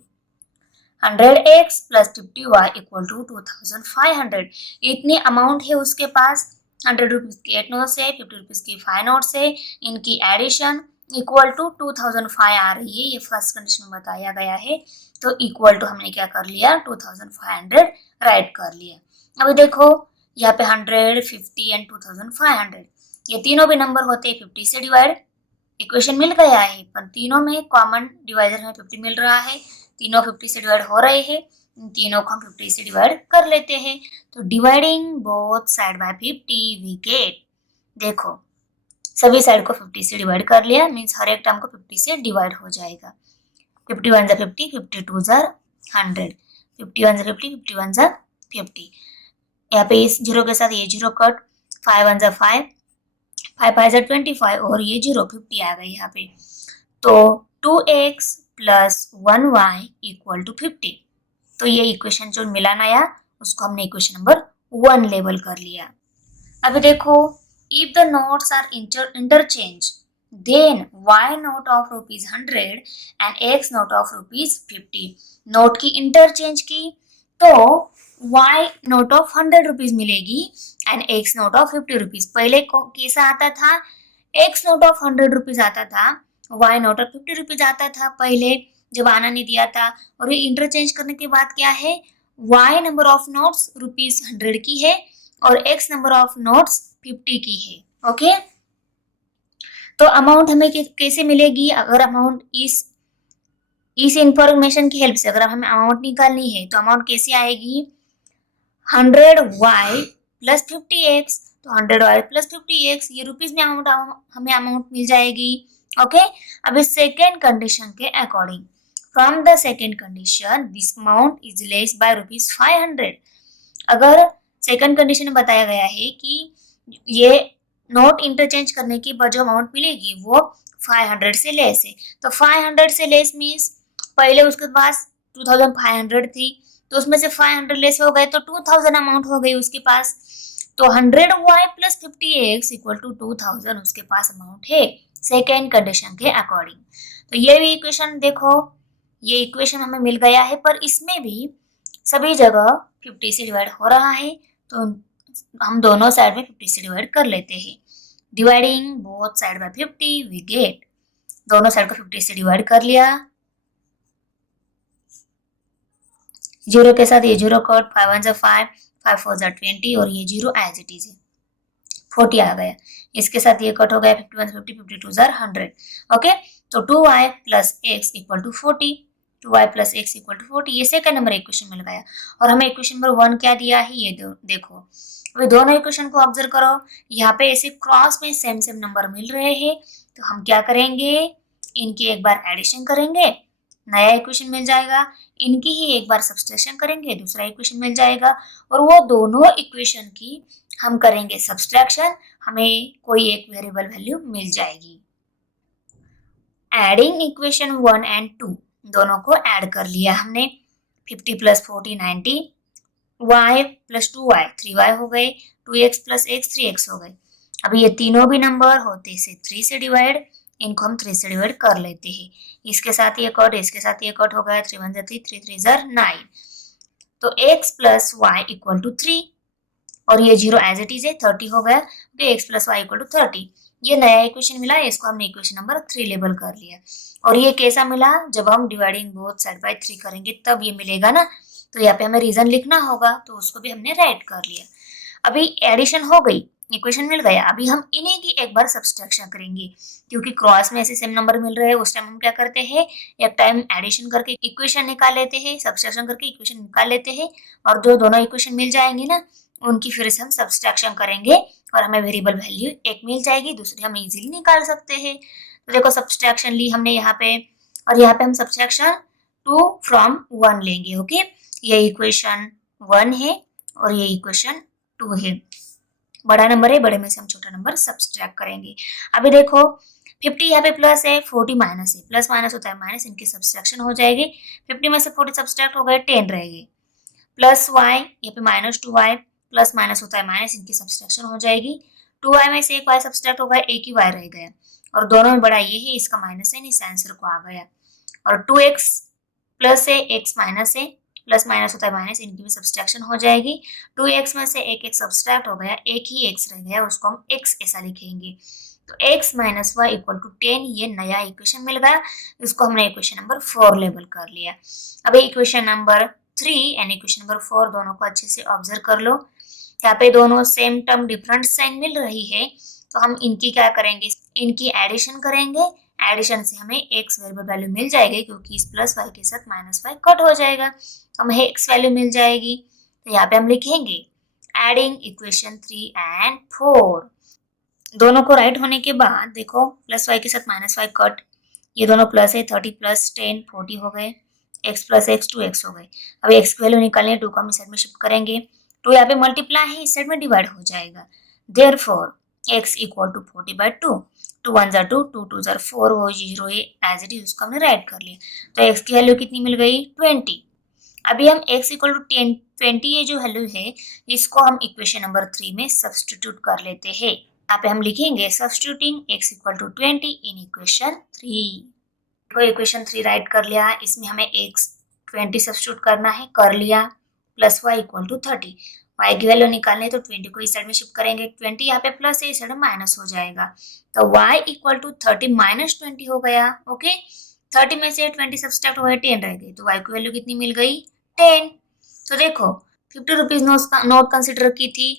100x plus 50y equal to 2500, इतनी अमाउंट है उसके पास। 100 रुपीज की 8 नोट्स है, 50 रुपीज की 5 नोट्स है, इनकी एडिशन इक्वल टू 2005 आ रही है, ये फर्स्ट कंडीशन में बताया गया है। तो इक्वल टू हमने क्या कर लिया 2500 राइट कर लिया। अभी देखो यहाँ पे 100, 50 एंड 2500 ये तीनों भी नंबर होते हैं 50 से डिवाइड, इक्वेशन मिल गया है पर तीनों में कॉमन डिवाइजर हमें 50 मिल रहा है, तीनों 50 से डिवाइड हो रहे हैं, तीनों को हम 50 से डिवाइड कर लेते हैं। तो dividing both side by 50 we get, देखो सभी साइड को 50 से डिवाइड कर लिया मीन्स हर एक टर्म को 50 से डिवाइड हो जाएगा। 51 जा 50, 52 जा 100, 51 जा 50, 51 जा 50। यहाँ पे इस जीरो के साथ ये जीरो कट, 5 1 जा 5, 5 5 जा 25 और ये जीरो 50 आ गई यहाँ पे। तो 2x plus 1y equal to 50। तो ये इक्वेशन जो मिला नया, उसको हमने इक्वेशन नंबर 1 लेबल कर लिया। अभी देखो, if the notes are interchange then y note of ₹100 and x note of ₹50। Note की इंटरचेंज की तो y नोट ऑफ ₹100 मिलेगी एंड x नोट ऑफ ₹50। पहले कैसा आता था, x नोट ऑफ ₹100 आता था, y नोट ऑफ ₹50 आता था पहले जब आना नहीं दिया था। और ये इंटरचेंज करने के बाद क्या है, y नंबर ऑफ नोट्स ₹100 की है और x नंबर ऑफ नोट्स 50 की है। ओके, तो अमाउंट हमें कैसे मिलेगी, अगर अमाउंट इस इंफॉर्मेशन की हेल्प से अगर हमें अमाउंट निकालनी है तो अमाउंट कैसे आएगी, 100y प्लस 50x। तो 100y प्लस 50x ये रुपीज में हमें अमाउंट मिल जाएगी। ओके, अभी सेकेंड कंडीशन के according, from the second condition this amount is less bye ₹500। अगर सेकंड कंडीशन में बताया गया है कि ये नोट इंटरचेंज करने की जो अमाउंट मिलेगी वो 500 से लेस है, तो 500 से लेस मीन्स पहले उसके पास 2500 थी, तो उसमें से 500 लेस हो गए तो 2000 अमाउंट हो गई उसके पास। तो 100y plus 50x equal to 2000 उसके पास अमाउंट है सेकेंड कंडीशन के अकॉर्डिंग। तो ये भी इक्वेशन देखो, ये इक्वेशन हमें मिल गया है, पर इसमें भी सभी जगह 50 से डिवाइड हो रहा है, तो हम दोनों साइड में 50 से डिवाइड कर लेते हैं। Dividing both side by 50 we get, दोनों साइड को 50 से डिवाइड कर लिया, जीरो के साथ ये जीरो कट, 5 1 जा 5, 5 4 जा 20 और ये जीरो एज इट इज है, 40 आ गया। इसके साथ ये कट हो गया, 51 50, 52 जा 100। ओके, तो 2y plus x equal to 40, 2y plus x equal to 40, ये सेकंड नंबर इक्वेशन मिल गया। और हमें इक्वेशन नंबर 1 क्या दिया है ये देखो, अभी दोनों इक्वेशन को ऑब्जर्व करो, यहाँ पे ऐसे क्रॉस में सेम सेम नंबर मिल रहे हैं, तो हम क्या करेंगे, इनकी एक बार एडिशन करेंगे, नया इक्वेशन मिल जाएगा, इनकी ही एक बार सब्सट्रैक्शन करेंगे, दूसरा इक्वेशन मिल जाएगा, और वो दोनों इक्वेशन की हम करेंगे सब्सट्रैक्शन, हमें कोई एक वेरिएबल वैल्यू मिल जाएगी। एडिंग इक्वेशन 1 एंड 2, दोनों को ऐड कर लिया हमने, 50 plus 40 90, y plus 2y 3y हो गए, 2x प्लस x 3x हो गए। अब ये तीनों भी नंबर होते से 3 से डिवाइड, इनको हम 3 से डिवाइड कर लेते हैं, इसके साथ ये कट, इसके साथ ये कट हो गया, 3 1 जा 3, 3 3 जा 9। तो x plus y equal to 3 और ये जीरो एज इट इज है, 30 हो गया, तो x plus y equal to 30। ये नया इक्वेशन मिला, इसको हमने इक्वेशन नंबर 3 लेबल कर लिया। और ये कैसा मिला, जब हम डिवाइडिंग बोथ साइड बाय 3 करेंगे तब ये मिलेगा ना, तो यहाँ पे हमें रीजन लिखना होगा, तो उसको भी हमने राइट कर लिया। अभी एडिशन हो गई, इक्वेशन मिल गया, अभी हम इन्हीं की एक बार सब्सट्रैक्शन करेंगे, क्योंकि क्रॉस में ऐसे सेम नंबर मिल रहे हैं, उस टाइम हम क्या करते हैं, एक टाइम एडिशन करके इक्वेशन निकाल लेते हैं, सब्सट्रैक्शन करके इक्वेशन निकाल लेते हैं, और जो दोनों इक्वेशन मिल जाएंगे ना, उनकी फिर से हम सब्सट्रैक्शन करेंगे और हमें वेरिएबल वैल्यू एक मिल जाएगी, दूसरी हम इजीली निकाल सकते हैं। तो देखो सब्सट्रैक्शन ली हमने यहाँ पे, और यहाँ पे हम सब्सट्रैक्शन 2 फ्रॉम 1 लेंगे। ओके, ये इक्वेशन 1 है और ये इक्वेशन 2 है, बड़ा नंबर है, बड़े में से हम छोटा नंबर सब्सट्रैक्ट करेंगे। अभी देखो 50 यहाँ पे प्लस है, 40 माइनस है, प्लस माइनस होता है माइनस, इनकी सब्सट्रैक्शन हो जाएगी, 50 में से 40 सब्सट्रैक्ट हो गए, 10 रहेगी, प्लस वाई यहाँ पे माइनस 2y, प्लस माइनस होता है माइनस, इनकी सब्सट्रैक्शन हो जाएगी, 2y में से एक y सब्सट्रैक्ट हो गया, एक ही y रह गया, और दोनों में बड़ा ये है, इसका माइनस है, इस आंसर को आ गया। और 2x प्लस है, x माइनस है, प्लस माइनस होता है माइनस, इनकी भी सब्सट्रैक्शन हो जाएगी, 2x में से एक एक सब्सट्रैक्ट हो गया, एक ही x रह गया, उसको हम x ऐसा लिखेंगे। तो x minus y equal to 10, ये नया इक्वेशन मिल गया, इसको हमने इक्वेशन नंबर 4 लेबल कर लिया। अभी equation number 3 and equation number 4 दोनों को अच्छे से ऑब्जर्व कर लो, यहाँ पे दोनों सेम टर्म डिफरेंट साइन मिल रही है, तो हम इनकी क्या करेंगे, इनकी एडिशन करेंगे, एडिशन से हमें x वेरिएबल वैल्यू मिल जाएगी, क्योंकि इस प्लस वाई के साथ माइनस वाई कट हो जाएगा, तो हमें x वैल्यू मिल जाएगी। तो यहाँ पे हम लिखेंगे एडिंग इक्वेशन 3 एंड 4, दोनों को राइट होने के बाद देखो प्लस वाई के साथ माइनस वाई कट, ये दोनों प्लस है, 30 प्लस 10 40 हो गए, एक्स प्लस एक्स 2x हो गए। अब एक्स की वैल्यू निकालनी है, 2 को हम इस साइड में शिफ्ट करेंगे, 2 यहाँ पे मल्टीप्लाई है, इस साइड में डिवाइड हो जाएगा। देयरफॉर x इक्वल टू 40/2, 2 1 जार 2, 2 2 जार 4, वो 0 है एज इट इज, उसको हमने राइट कर लिया। तो x की वैल्यू कितनी मिल गई 20। अभी हम x इक्वल टू 20 ये जो वैल्यू है इसको हम इक्वेशन नंबर 3 में सब्स्टिट्यूट कर लेते हैं। यहाँ पे हम लिखेंगे substituting x equal to 20 in equation 3। तो इक्वेशन 3 राइट कर लिया, इसमें हमें x 20 सब्स्टिट्यूट करना है, कर लिया, plus y equal to 30। y की वैल्यू निकालनी है तो 20 को इस साइड में शिफ्ट करेंगे, 20 यहाँ पे प्लस है, इस साइड में माइनस हो जाएगा। तो y इक्वल टू 30 माइनस 20 हो गया। ओके, 30 में से 20 सब्सट्रैक्ट हो गए, 10 रह गई, तो y की वैल्यू कितनी मिल गई 10। तो देखो 50 रुपीज नोट कंसिडर की थी,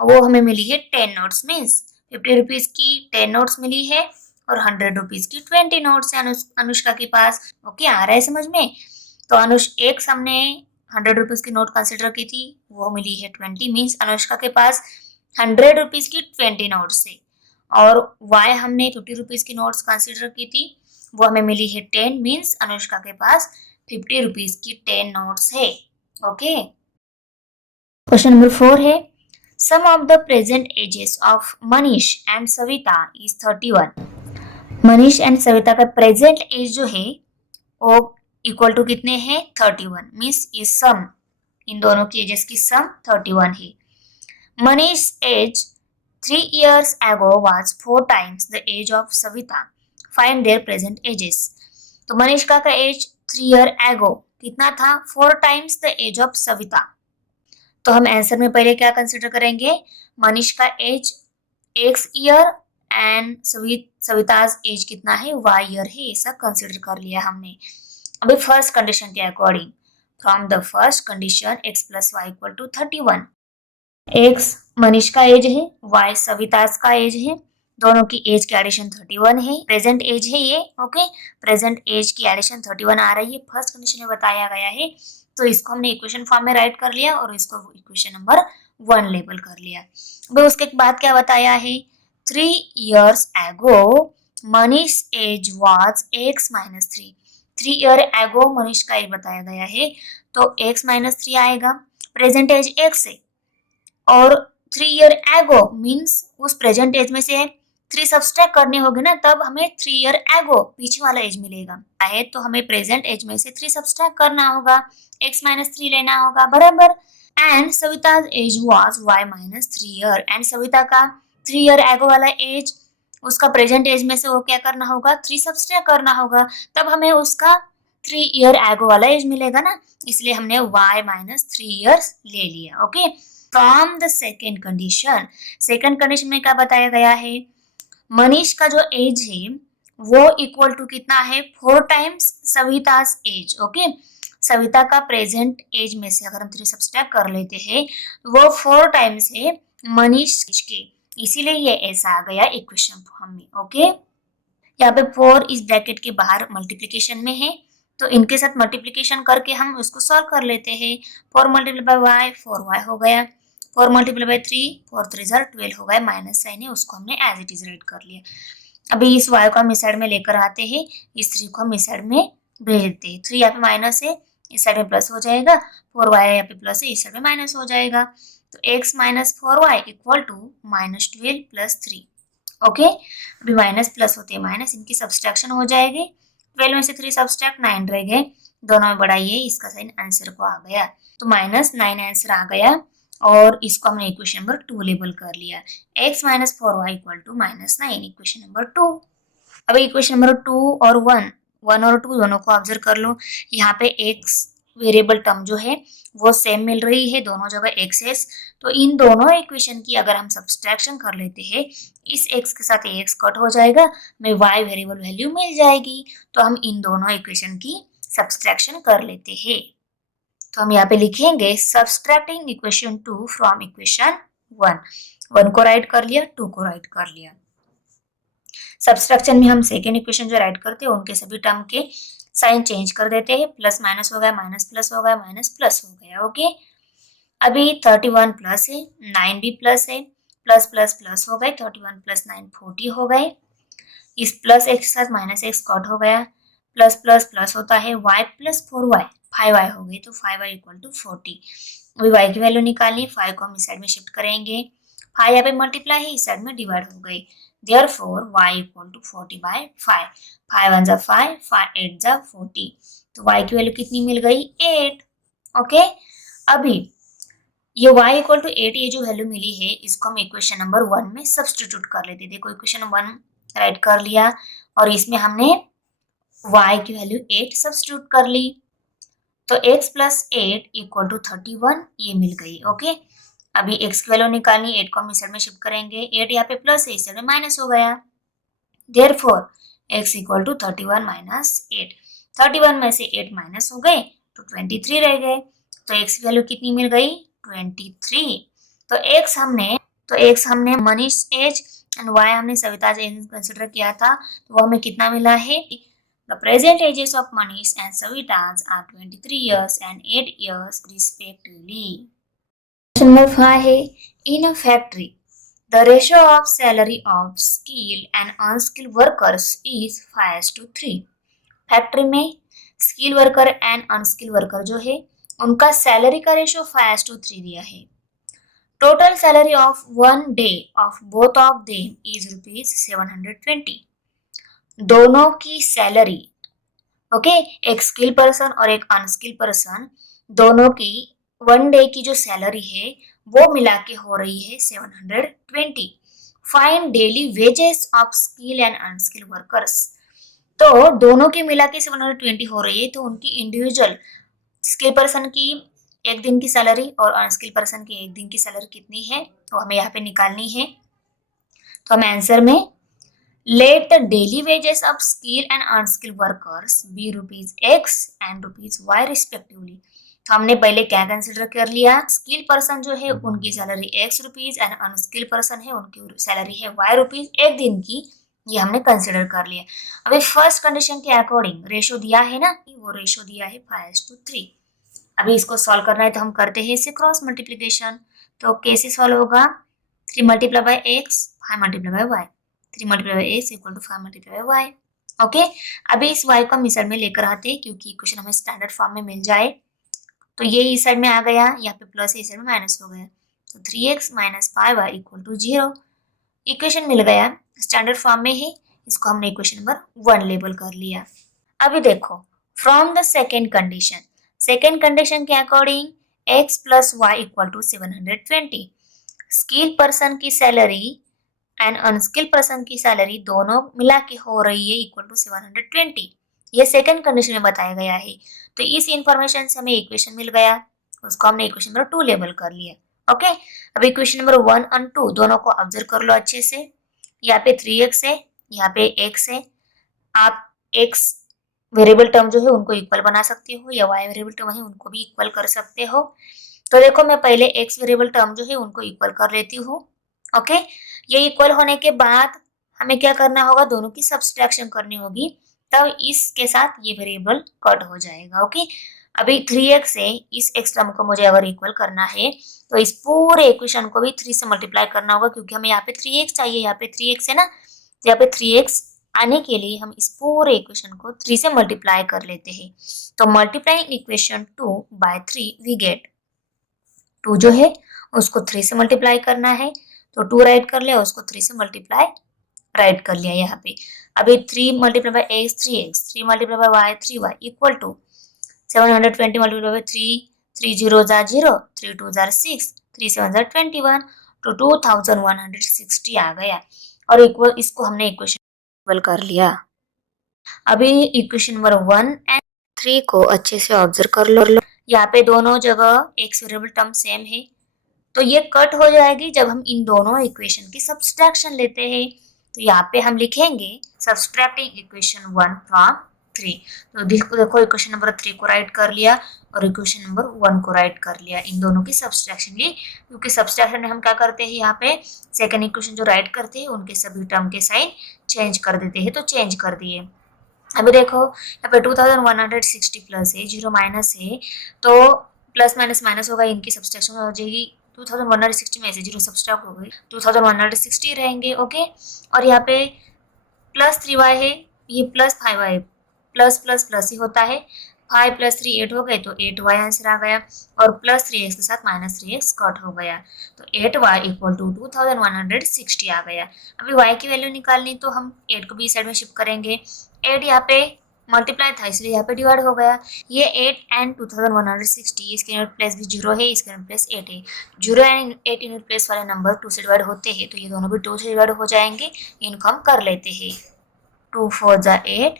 वो हमें मिली है 10 नोट्स, मीन्स 50 रुपीज की 10 नोट्स मिली है और 100 रुपीज की 20 नोट्स है अनुष्का के पास। ओके, आ रहा है समझ में? तो एक हमने 100 रुपीज की नोट कंसिडर की थी, वो मिली है 20, मीन्स अनुष्का के पास 100 रुपीज की 20 नोट्स है। और y हमने 50 रुपीज की नोट्स कंसिडर की थी, वो हमें मिली है 10, मीन्स अनुष्का के पास 50 रुपीज की 10 नोट्स है। ओके, क्वेश्चन नंबर 4 है, sum of the present ages of Manish and Savita is 31। Manish and Savita का प्रेजेंट एज जो है वो इक्वल टू कितने हैं 31, मीन्स इस सम, इन दोनों की एजेस की सम 31 है। Manish age 3 years ago was 4 times the age of Savita. Find their present ages. तो मनीषका का एज 3 year ago कितना था 4 times the age of Savita। तो हम आंसर में पहले क्या कंसिडर करेंगे, मनीष का age x year and Savita's age कितना है y ईयर है, ऐसा कंसिडर कर लिया हमने। अभी फर्स्ट कंडीशन के according, from the first condition x plus y equal to 31, x Manish का एज है, y सविताज का एज है, दोनों की एज की एडिशन 31 है, प्रेजेंट एज है ये। ओके, प्रेजेंट एज की एडिशन 31 आ रही है, फर्स्ट कंडीशन में बताया गया है, तो इसको हमने इक्वेशन फॉर्म में राइट कर लिया और इसको इक्वेशन नंबर 1 लेबल कर लिया। अब उसके बाद क्या बताया है, 3 years ago Manish age was x minus 3। 3 year ago Manish का एज बताया गया है, तो x माइनस 3 आएगा, प्रेजेंट एज x है, और 3 year ago मीन्स उस प्रेजेंट एज में से 3 सब्सट्रैक्ट करने होंगे ना, तब हमें 3 year ago पीछे वाला एज मिलेगा है, तो हमें प्रेजेंट एज में से 3 सब्सट्रैक्ट करना होगा, x माइनस 3 लेना होगा, बराबर। And Savita age was y minus 3 year, and Savita का 3 year ago वाला एज, उसका प्रेजेंट एज में से वो क्या करना होगा 3 सब्सट्रैक्ट करना होगा, तब हमें उसका 3 year ago वाला एज मिलेगा ना, इसलिए हमने y माइनस 3 ईयर्स ले लिया। Okay, from the second condition में क्या बताया गया है, मनीष का जो एज है वो इक्वल टू कितना है 4 टाइम्स सविता's एज। ओके, सविता का प्रेजेंट एज में से अगर हम 3 सब्सट्रैक्ट कर लेते हैं वो 4 टाइम्स है मनीष के, इसीलिए ये ऐसा आ गया इक्वेशन फॉर्म में। ओके, यहाँ पे 4 इस ब्रैकेट के बाहर मल्टीप्लीकेशन में है, तो इनके साथ मल्टीप्लीकेशन करके हम उसको सॉल्व कर लेते हैं। 4 मल्टीप्लाई बाय वाई 4y हो गया, 4 मल्टीप्लाई बाय 3 4 3 12 हो गया, माइनस साइन है उसको हमने एज इट इज राइट कर लिया। अभी इस y को हम इस साइड में लेकर आते हैं, इस 3 को हम इस साइड में भेज देते हैं, 3 यहाँ पे माइनस है, इस साइड में प्लस हो जाएगा, 4y यहाँ पे प्लस है, इस साइड में माइनस हो जाएगा, तो x minus 4y equal to minus 12 plus 3। Okay, अभी माइनस प्लस होते हैं माइनस, इनकी सब्सट्रैक्शन हो जाएगी, 12 में से 3 सब्सट्रैक्ट 9 रह गए, दोनों में बढ़ाइए, इसका साइन आंसर को आ गया, तो माइनस 9 आंसर आ गया, और इसको हमने इक्वेशन नंबर 2 लेबल कर लिया, x minus 4y equal to minus 9, equation number 2। अब इक्वेशन नंबर 2 और 1 और 2 दोनों को ऑब्जर्व कर लो, यहाँ पे x वेरिएबल टर्म जो है वो सेम मिल रही है, दोनों जगह एक्स, तो इन दोनों इक्वेशन की अगर हम सब्सट्रैक्शन कर लेते हैं, इस x के साथ x कट हो जाएगा, हमें y वेरिएबल वैल्यू मिल जाएगी, तो हम इन दोनों इक्वेशन की सब्सट्रैक्शन कर लेते हैं। तो हम यहाँ पे लिखेंगे सब्सट्रैक्टिंग इक्वेशन 2 फ्रॉम इक्वेशन 1 को राइट कर लिया, 2 को राइट कर लिया। सब्सट्रैक्शन में हम सेकेंड इक्वेशन जो राइट करते हैं उनके सभी टर्म के साइन चेंज कर देते हैं, प्लस माइनस हो गया, माइनस प्लस हो गया, माइनस प्लस हो गया। ओके, अभी 31 प्लस है, 9 भी प्लस है, प्लस प्लस प्लस हो गए, 31 प्लस 9 40 हो गए, इस प्लस एक्स के साथ माइनस एक्स कट हो गया, प्लस प्लस प्लस होता है, y प्लस 4y 5y हो गई, तो 5y इक्वल टू 40। अभी y की वैल्यू निकालनी, 5 को हम इस साइड में शिफ्ट करेंगे, 5 यहाँ पे मल्टीप्लाई है, इस साइड में डिवाइड हो गई, therefore y equal to 40 by 5, 5 1 जा 5, 5 8 जा 40, तो y की वैल्यू कितनी मिल गई 8। ओके, अभी ये y इक्वल टू 8 ये जो वैल्यू मिली है इसको हम इक्वेशन नंबर 1 में सब्स्टिट्यूट कर लेते हैं। देखो इक्वेशन 1 राइट कर लिया और इसमें हमने y की वैल्यू 8 सब्स्टिट्यूट कर ली, तो x प्लस 8 इक्वल टू 31 ये मिल गई। ओके, अभी x की वैल्यू निकालनी, 8 को हम इस साइड में शिफ्ट करेंगे, 8 यहाँ पे प्लस है, इस साइड में माइनस हो गया, therefore x equal to 31 minus 8, 31 में से 8 माइनस हो गए तो 23 रह गए, तो x की वैल्यू कितनी मिल गई 23। तो x हमने मनीष एज एंड y हमने सविता एज कंसिडर किया था, तो वो हमें कितना मिला है, the present ages of Manish and Savita are 23 years and 8 years respectively। Question number 5 है, in a factory the ratio of salary of skilled and unskilled workers is 5:3। Factory में skill worker and unskilled worker जो है उनका salary का ratio 5:3 दिया है। Total salary of 1 day of both of them is ₹720। दोनों की सैलरी, ओके, एक स्किल पर्सन और एक अनस्किल पर्सन, दोनों की 1 डे की जो सैलरी है वो मिला के हो रही है 720। Find daily wages of skill and unskill workers, तो दोनों की मिला के 720 हो रही है, तो उनकी इंडिविजुअल स्किल पर्सन की एक दिन की सैलरी और अनस्किल पर्सन की एक दिन की सैलरी कितनी है तो हमें यहाँ पे निकालनी है। तो हम आंसर में let the daily wages of skill and unskill workers be ₹X and ₹Y respectively. तो हमने पहले क्या कंसिडर कर लिया, स्किल पर्सन जो है उनकी salary ₹X and unskill person है उनकी सैलरी है ₹Y एक दिन की, ये हमने कंसिडर कर लिया। अभी फर्स्ट कंडीशन के अकॉर्डिंग रेशो दिया है ना, वो रेशो दिया है 5:3। अभी इसको सॉल्व करना है तो हम करते हैं इसे क्रॉस मल्टीप्लिकेशन। तो कैसे सॉल्व होगा, 3 multiply by x 5 multiply by y, 3 multiply by x equal to 5 multiply by y। Okay, अभी इस y को हम इस साइड में लेकर आते हैं क्योंकि इक्वेशन हमें स्टैंडर्ड फॉर्म में मिल जाए, तो ये इस साइड में आ गया, यहाँ पे प्लस है, इस साइड में माइनस हो गया, तो 3x minus 5y equal to 0। Equation मिल गया, स्टैंडर्ड फॉर्म में है, इसको हमने इक्वेशन नंबर 1 लेबल कर लिया। अभी देखो फ्रॉम द सेकेंड कंडीशन के according x plus y equal to 720। Skill person की सैलरी एंड अनस्किल पर्सन की सैलरी दोनों मिला के हो रही है इक्वल टू 720, ये सेकंड कंडीशन में बताया गया है। तो इस इंफॉर्मेशन से हमें इक्वेशन मिल गया, उसको हमने इक्वेशन नंबर 2 लेबल कर लिया। ओके, अब इक्वेशन नंबर 1 और 2 दोनों को ऑब्जर्व कर लो अच्छे से। यहाँ पे 3x है, यहाँ पे x है, आप x वेरिएबल टर्म जो है उनको इक्वल बना सकते हो या y वेरिएबल टर्म है उनको भी इक्वल कर सकते हो। तो देखो मैं पहले x वेरिएबल टर्म जो है उनको इक्वल कर लेती हूँ। ओके, ये इक्वल होने के बाद हमें क्या करना होगा, दोनों की सब्सट्रैक्शन करनी होगी, तब इसके साथ ये वेरिएबल कट हो जाएगा। ओके, अभी 3x है, इस x टर्म को मुझे अगर इक्वल करना है तो इस पूरे इक्वेशन को भी 3 से मल्टीप्लाई करना होगा, क्योंकि हमें यहाँ पे 3x चाहिए, यहाँ पे 3x है ना, तो यहाँ पे 3x आने के लिए हम इस पूरे इक्वेशन को 3 से मल्टीप्लाई कर लेते हैं। तो multiplying equation 2 by 3 we get 2 जो है उसको 3 से मल्टीप्लाई करना है, तो 2 राइट कर लिया, उसको 3 से मल्टीप्लाई राइट कर लिया यहाँ पे। अभी 3 multiply by x 3x, 3 multiply by y 3y equal to 720 multiply by 3, 3 0 जा 0, 3 2 जा 6, 3 7 जा 21, तो 2160 आ गया, और इक्वल इसको हमने इक्वेशन इक्वल कर लिया। अभी इक्वेशन नंबर 1 एंड 3 को अच्छे से ऑब्जर्व कर लो। यहाँ पे दोनों जगह x वेरिएबल टर्म सेम है, तो ये कट हो जाएगी जब हम इन दोनों इक्वेशन की सब्सट्रैक्शन लेते हैं। तो यहाँ पे हम लिखेंगे सब्सट्रैक्टिंग इक्वेशन 1 फ्रॉम 3। तो देखो इक्वेशन नंबर 3 को राइट कर लिया और इक्वेशन नंबर 1 को राइट कर लिया, इन दोनों की सब्सट्रैक्शन ली, क्योंकि सब्सट्रैक्शन में हम क्या करते हैं, यहाँ पे सेकंड इक्वेशन जो राइट करते हैं उनके सभी टर्म के साइन चेंज कर देते हैं, तो चेंज कर दिए। अभी देखो यहाँ पे 2160 प्लस है, 0 माइनस है, तो प्लस माइनस माइनस होगा, इनकी सब्सट्रैक्शन हो जाएगी, 2160 में से 0 सब्सट्रैक्ट हो गई, 2160 रहेंगे। ओके, और यहाँ पे प्लस 3y है, ये plus 5y plus plus plus ही होता है। 5 प्लस 3 8 हो गए, तो 8y आंसर आ गया, और प्लस 3x के साथ माइनस 3x कट हो गया, तो 8y इक्वल टू 2160 आ गया। अभी y की वैल्यू निकालनी, तो हम 8 को बी साइड में शिफ्ट करेंगे। 8 यहाँ पे मल्टीप्लाई था इसलिए यहाँ पे डिवाइड हो गया। ये 8 एंड 2160, इसके यूनिट प्लेस भी 0 है, इसके यूनिट प्लेस 8 है। 0 एंड 8 यूनिट प्लेस वाले नंबर 2 से डिवाइड होते हैं, तो ये दोनों भी 2 से डिवाइड हो जाएंगे। इनको हम कर लेते हैं। 2 4 जा 8,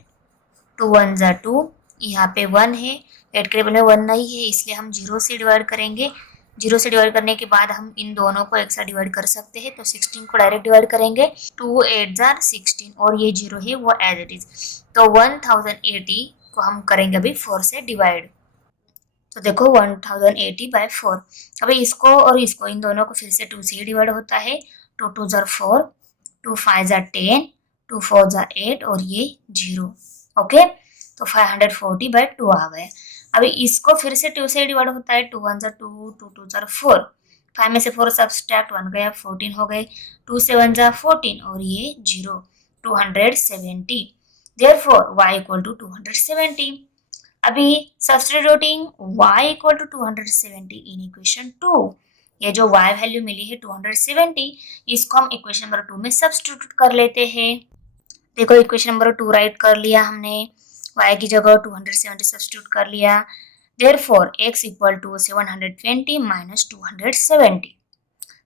2 1 जा 2, यहाँ पे 1 है, 8 के टेबल में 1 नहीं है, इसलिए हम 0 से डिवाइड करेंगे। 0 से डिवाइड करने के बाद हम इन दोनों को एक साथ डिवाइड कर सकते हैं, तो 16 को डायरेक्ट डिवाइड करेंगे। 2 8 जा 16, और ये 0 है वो एज इट इज, तो 1080 को हम करेंगे अभी 4 से डिवाइड। तो देखो 1080 बाय 4। अभी इसको और इसको, इन दोनों को फिर से 2 से ही डिवाइड होता है। 2 2 जा 4, 2 5 जा 10, 2 4 जा 8, और ये 0। ओके, तो 540 बाय 2 आ गया। अभी इसको फिर से 2 से डिवाइड होता है। 2 1 जा 2, 2 2 जा 4, 5 में से 4 सब्सट्रैक्ट 1 गया, 14 हो गए। 2 7 जा 14, और ये 0, 270। Therefore y equal to 270। अभी substituting y equal to 270 in equation 2, ये जो y वैल्यू मिली है 270, इसको हम इक्वेशन नंबर 2 में सब्स्टिट्यूट कर लेते हैं। देखो इक्वेशन नंबर 2 राइट कर लिया हमने, y की जगह 270 सब्स्टिट्यूट कर लिया। Therefore x equal to 720 minus 270।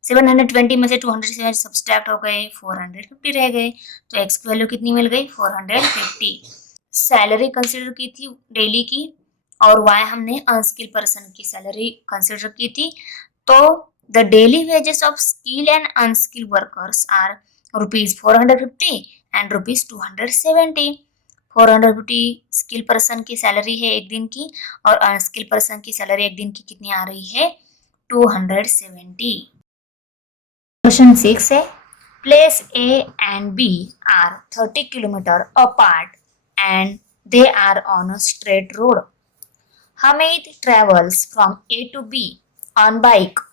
720 में से 270 सब्सट्रैक्ट हो गए, 450 रह गए, तो x की वैल्यू कितनी मिल गई? 450। सैलरी कंसिडर की थी डेली की, और y हमने अनस्किल पर्सन की सैलरी कंसिडर की थी। तो the daily wages of skill and unskill workers are ₹450 and ₹270। 450 skill person की सैलरी है एक दिन की, और अनस्किल पर्सन की सैलरी एक दिन की कितनी आ रही है? 270। क्वेश्चन 6 है, place A and B are 30 kilometers apart and they are on a straight road. Hamid travels from A to B on bike.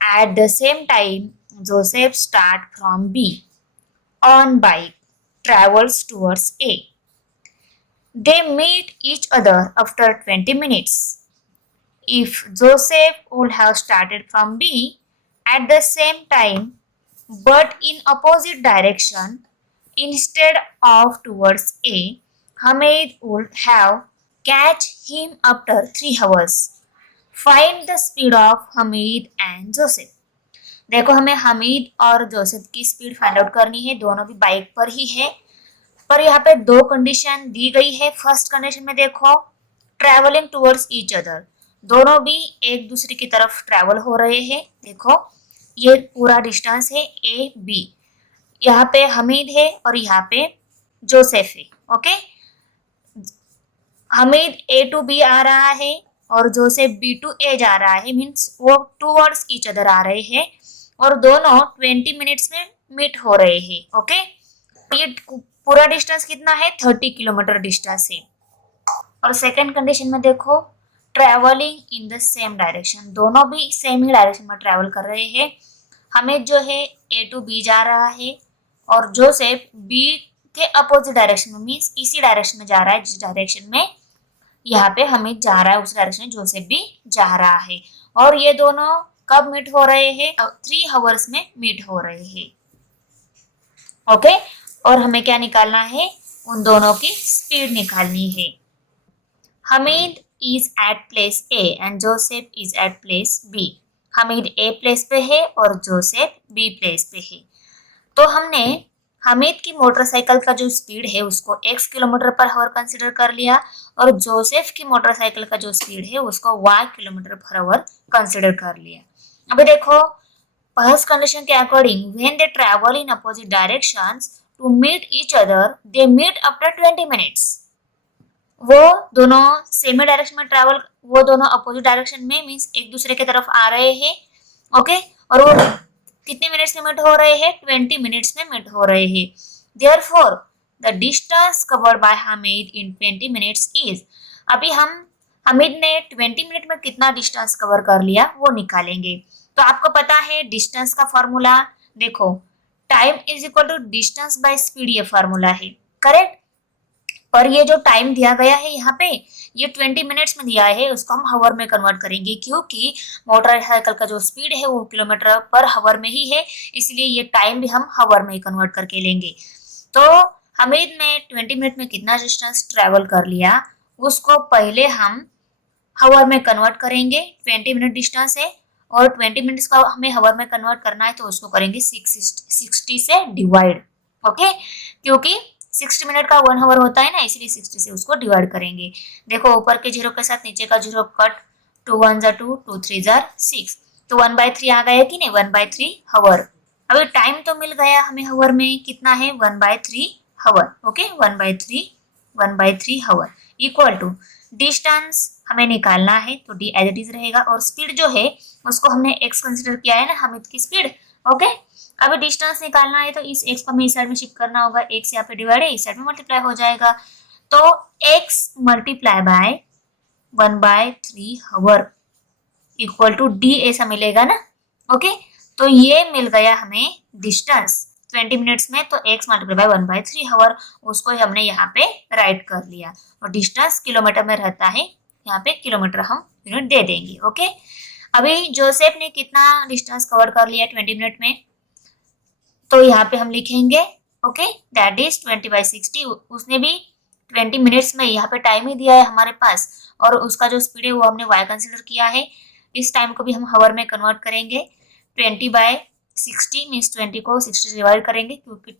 At the same time, Joseph starts from B on bike, travels towards A. They meet each other after 20 minutes. If Joseph would have started from B at the same time but in opposite direction instead of towards A, Hamid would have catch him after 3 hours. Find the speed of Hamid and Joseph. देखो हमें हमीद और Joseph की speed find out करनी है, दोनों भी bike पर ही है। पर यहाँ पे दो कंडीशन दी गई है। फर्स्ट कंडीशन में देखो ट्रेवलिंग टुवर्ड्स ईच अदर, दोनों भी एक दूसरे की तरफ ट्रेवल हो रहे हैं। देखो ये पूरा डिस्टेंस है ए बी, यहाँ पे हमीद है और यहाँ पे जोसेफ है। Okay, Hamid A to B आ रहा है और जोसेफ बी टू ए जा रहा है, मीन्स वो टुवर्ड्स ईच अदर आ रहे हैं, और दोनों 20 मिनट्स में मीट हो रहे हैं। ओके, ये पूरा डिस्टेंस कितना है? 30 किलोमीटर डिस्टेंस है। और सेकंड कंडीशन में देखो travelling in the same direction, दोनों भी सेम ही डायरेक्शन में ट्रेवल कर रहे हैं। हमें जो है ए टू बी जा रहा है और जोसेफ बी के अपोजिट डायरेक्शन में, मीन्स इसी डायरेक्शन में जा रहा है जिस डायरेक्शन में यहाँ पे हमें जा रहा है, उस डायरेक्शन में जोसेफ भी जा रहा है। और ये दोनों कब मीट हो रहे हैं? 3 आवर्स में मीट हो रहे हैं। ओके, और हमें क्या निकालना है? उन दोनों की स्पीड निकालनी है। Hamid is at place A and Joseph is at place B. Hamid A place पे है और जोसेफ बी प्लेस पे है। तो हमने हमीद की मोटरसाइकिल का जो स्पीड है उसको x kilometre per hour consider कर लिया, और जोसेफ की मोटरसाइकिल का जो स्पीड है उसको y kilometre per hour consider कर लिया। अभी देखो फर्स्ट कंडीशन के according when they travel in opposite directions to meet each other they meet after 20 minutes. वो दोनों सेम डायरेक्शन में ट्रैवल, वो दोनों अपोजिट डायरेक्शन में, मीन्स एक दूसरे की तरफ आ रहे हैं। ओके, और वो कितने मिनट्स में मीट हो रहे हैं? 20 मिनट्स में मीट हो रहे हैं। Therefore the distance covered by Hamid in 20 minutes is, अभी हम हमीद ने 20 मिनट में कितना डिस्टेंस कवर कर लिया वो निकालेंगे। तो आपको पता है डिस्टेंस का फॉर्मूला, देखो time is equal to distance by speed, ये फॉर्मूला है। करेक्ट, पर ये जो टाइम दिया गया है यहाँ पे ये 20 मिनट्स में दिया है, उसको हम हावर में कन्वर्ट करेंगे क्योंकि मोटरसाइकिल का जो स्पीड है वो किलोमीटर पर हावर में ही है, इसलिए ये टाइम भी हम हावर में कन्वर्ट करके लेंगे। तो हमीद ने 20 मिनट में कितना डिस्टेंस ट्रेवल कर लिया उसको पहले हम हावर में कन्वर्ट करेंगे। 20 मिनट डिस्टेंस है और 20 मिनट्स का हमें हावर में कन्वर्ट करना है तो उसको करेंगे 60 से डिवाइड। ओके, क्योंकि 60 मिनट का 1 आवर होता है ना, इसलिए 60 से उसको डिवाइड करेंगे। देखो ऊपर के जीरो के साथ नीचे का जीरो कट, 2 1 जा 2, 2 3 जा 6, तो 1/3 आ गया कि नहीं, 1/3 हावर। अभी टाइम तो मिल गया हमें हावर में, कितना है 1/3 hour. Okay, 1/3 hour equal to distance हमें निकालना है तो डी एज इट इज रहेगा, और स्पीड जो है उसको हमने एक्स कंसिडर किया है ना, हमिद की स्पीड। ओके, अभी डिस्टेंस निकालना है तो इस एक्स को हमें इस साइड में शिफ्ट करना होगा, एक्स यहाँ पे डिवाइड है, इस साइड में मल्टीप्लाई हो जाएगा, तो x multiply by 1/3 hour equal to D ऐसा मिलेगा ना। ओके, तो ये मिल गया हमें डिस्टेंस 20 मिनट्स में, तो x मल्टीप्लाई बाय 1/3 हावर, उसको हमने यहाँ पे राइट कर लिया, और डिस्टेंस किलोमीटर में रहता है, यहाँ पे किलोमीटर हम यूनिट दे देंगे। ओके, अभी जोसेफ ने कितना डिस्टेंस कवर कर लिया 20 मिनट में, तो यहाँ पे हम लिखेंगे ओके दैट इज 20/60। उसने भी 20 मिनट्स में यहाँ पे टाइम ही दिया है हमारे पास, और उसका जो स्पीड है वो हमने y कंसिडर किया है। इस टाइम को भी हम हावर में कन्वर्ट करेंगे, 20/60 मीन्स 20 को 60 से डिवाइड करेंगे, क्योंकि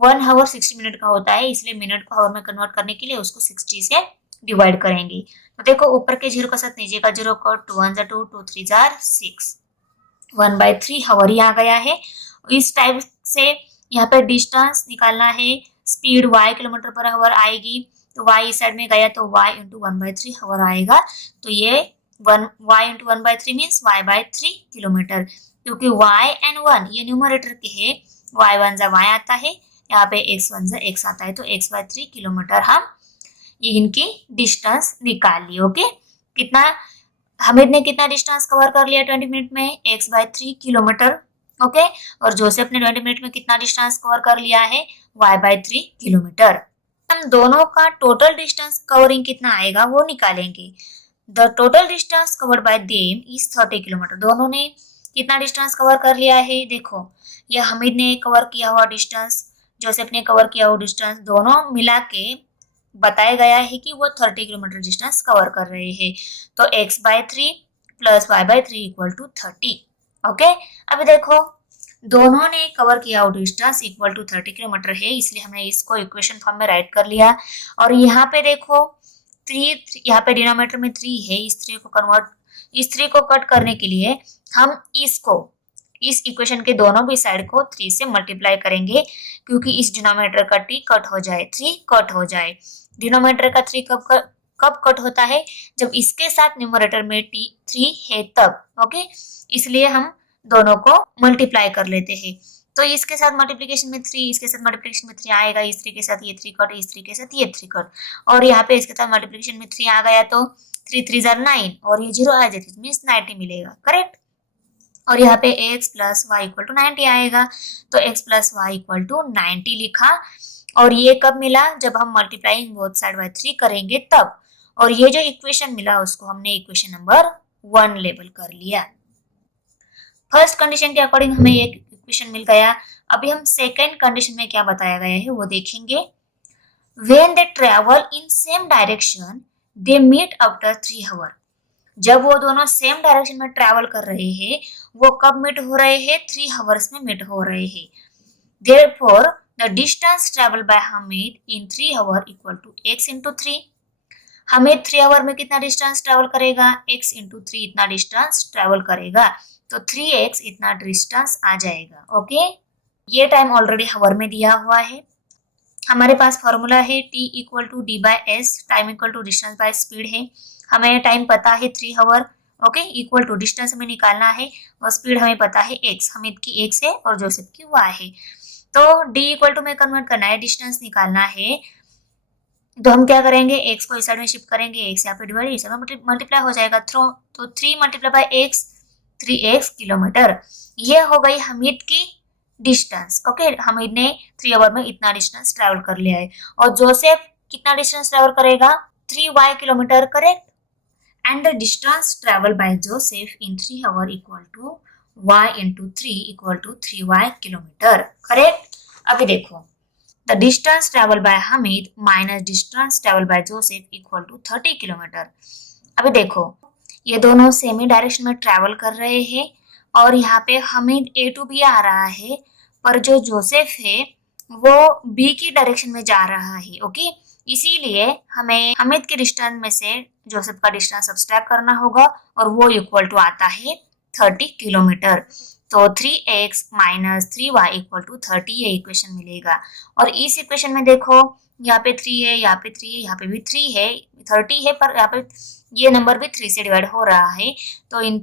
1 आवर 60 मिनट का होता है, इसलिए मिनट को हावर में कन्वर्ट करने के लिए उसको 60 से डिवाइड करेंगे। तो देखो ऊपर के जीरो का साथ नीचे का जीरो को, 2 1 जा 2, 2 3 जा 6, 1/3 हावर ही आ गया है। इस टाइप से यहाँ पे डिस्टेंस निकालना है, स्पीड y किलोमीटर पर हावर आएगी, तो y इस साइड में गया तो y इंटू 1/3 हावर आएगा, तो ये y into 1/3 means y/3 kilometre, क्योंकि y एंड 1 ये न्यूमरेटर के है, y 1 जा y आता है, यहाँ पे x 1 जा x आता है, तो x/3 किलोमीटर हम ये इनकी डिस्टेंस निकाल ली। ओके, कितना हमीद ने कितना डिस्टेंस कवर कर लिया 20 मिनट में, x/3 किलोमीटर। ओके, और जोसेफ ने 20 मिनट में कितना डिस्टेंस कवर कर लिया है, y/3 किलोमीटर। हम दोनों का टोटल डिस्टेंस कवरिंग कितना आएगा वो निकालेंगे। The total distance covered by them is 30 kilometre. दोनों ने कितना डिस्टेंस कवर कर लिया है, देखो ये हमीद ने कवर किया हुआ डिस्टेंस, जोसेफ ने कवर किया हुआ डिस्टेंस, दोनों मिला के बताया गया है कि वो 30 किलोमीटर डिस्टेंस कवर कर रहे हैं, तो x/3 plus y/3 equal to 30। Okay, अभी देखो दोनों ने कवर किया हुआ डिस्टेंस इक्वल टू 30 किलोमीटर है, इसलिए हमने इसको इक्वेशन फॉर्म में राइट कर लिया। और यहाँ पे देखो 3 यहाँ पे डिनोमिनेटर में 3 है, इस 3 को कट करने के लिए हम इस इक्वेशन के दोनों भी साइड को 3 से मल्टीप्लाई करेंगे, क्योंकि इस डिनोमिनेटर का t कट हो जाए, 3 कट हो जाए। डिनोमिनेटर का 3 कब कट होता है, जब इसके साथ न्यूमरेटर में 3 है तब। ओके, इसलिए हम दोनों को मल्टीप्लाई कर लेते हैं, तो इसके साथ मल्टीप्लिकेशन में 3, इसके साथ मल्टीप्लिकेशन में 3 आएगा, इस 3 के साथ ये 3 कट, इस 3 के साथ ये 3 कट, और यहाँ पे इसके साथ मल्टीप्लिकेशन में 3 आ गया तो 3 3 जा 9, और ये 0 आ जाती मीन्स 90 मिलेगा, करेक्ट। और यहाँ पे x plus y equal to 90 आएगा, तो x plus y equal to 90 लिखा, और ये कब मिला, जब हम मल्टीप्लाइंग बोथ साइड बाय 3 करेंगे तब। और ये जो इक्वेशन मिला उसको हमने इक्वेशन नंबर 1 लेबल कर लिया। फर्स्ट कंडीशन के अकॉर्डिंग हमें एक इक्वेशन मिल गया। अभी हम सेकेंड कंडीशन में क्या बताया गया है वो देखेंगे। When they travel in same direction, they meet after 3 hours. जब वो दोनों सेम डायरेक्शन में ट्रैवल कर रहे हैं, वो कब मीट हो रहे हैं, 3 आवर्स में मीट हो रहे हैं। Therefore, the distance traveled by Hamid in 3 hours equal to x into 3. Hamid 3 hour में कितना डिस्टेंस ट्रैवल करेगा, x into 3 इतना डिस्टेंस ट्रैवल करेगा, तो 3x इतना डिस्टेंस आ जाएगा। ओके, ये टाइम ऑलरेडी आवर में दिया हुआ है। हमारे पास फॉर्मूला है t equal to D by S, time equal to distance by speed है। हमें टाइम पता है 3 hour, okay, equal to distance हमें निकालना है, और स्पीड हमें पता है x, हमीद की x है और जोसेफ की y है। तो d इक्वल टू में कन्वर्ट करना है, डिस्टेंस निकालना है, तो हम क्या करेंगे, x को इस साइड में शिफ्ट करेंगे, x यहाँ पे डिवाइड, इस साइड में मल्टीप्लाई हो जाएगा, तो 3 multiply by x, 3x kilometre. ये हो गई हमीद की डिस्टेंस। ओके, हमीद ने 3 आवर में इतना डिस्टेंस ट्रैवल कर लिया है। और जोसेफ कितना डिस्टेंस ट्रेवल करेगा? 3y kilometre, correct. And the distance travel by Joseph in 3 hour equal to y into 3 equal to 3y kilometre, correct. अभी देखो, the distance travel by Hamid minus distance travel by Joseph equal to 30 kilometre. अभी देखो, ये दोनों same ही direction में travel कर रहे हैं और यहाँ पे हमीद ए टू बी आ रहा है, पर जो जोसेफ है वो बी की डायरेक्शन में जा रहा है, ओके। इसीलिए हमें हमीद के डिस्टेंस में से जोसेफ का डिस्टेंस सब्सट्रैक्ट करना होगा और वो इक्वल टू आता है 30 किलोमीटर। तो 3x minus 3y equal to 30 ये इक्वेशन मिलेगा। और इस इक्वेशन में देखो, यहाँ पे 3 है, यहाँ पे 3 है, यहाँ पे भी 3 है, 30 है, पर यहाँ पे ये नंबर भी 3 से डिवाइड हो रहा है। तो इन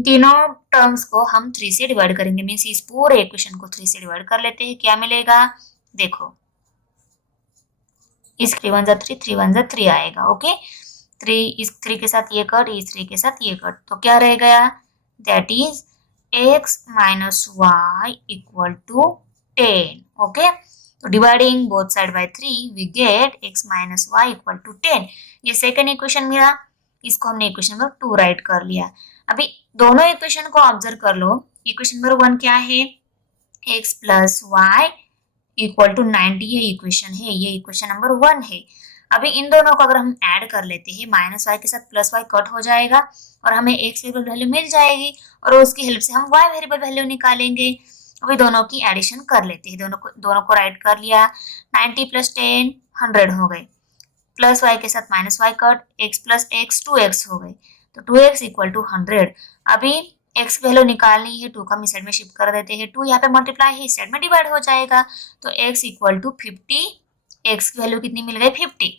तीनों टर्म्स को हम 3 से डिवाइड करेंगे, मीन्स इस पूरे इक्वेशन को 3 से डिवाइड कर लेते हैं। क्या मिलेगा? देखो, इस 3 1 3, 3 1 3 आएगा, ओके। 3 इस 3 के साथ ये कट, इस 3 के साथ ये कट, तो क्या रह गया? That is x minus y equal to 10, okay. तो dividing both side by 3 we get x minus y equal to 10। ये सेकंड इक्वेशन मिला, इसको हमने इक्वेशन नंबर 2 राइट कर लिया। अभी दोनों इक्वेशन को ऑब्जर्व कर लो। इक्वेशन नंबर 1 क्या है? x plus y equal to 90 ये इक्वेशन है, ये इक्वेशन नंबर 1 है। अभी इन दोनों को अगर हम ऐड कर लेते हैं, माइनस वाई के साथ प्लस वाई कट हो जाएगा और हमें x वेरिएबल वैल्यू मिल जाएगी और उसकी हेल्प से हम y वेरिएबल वैल्यू निकालेंगे। अभी दोनों की एडिशन कर लेते हैं, दोनों को राइट कर लिया। 90 प्लस 10 100 हो गए, प्लस वाई के साथ minus y cut, x plus x 2x हो गए, तो 2x इक्वल टू 100। अभी x वैल्यू निकालनी है, 2 का हम इस साइड में शिफ्ट कर देते हैं, 2 यहाँ पे मल्टीप्लाई है, इस साइड में डिवाइड हो जाएगा, तो x इक्वल टू 50। x की वैल्यू कितनी मिल गई? 50।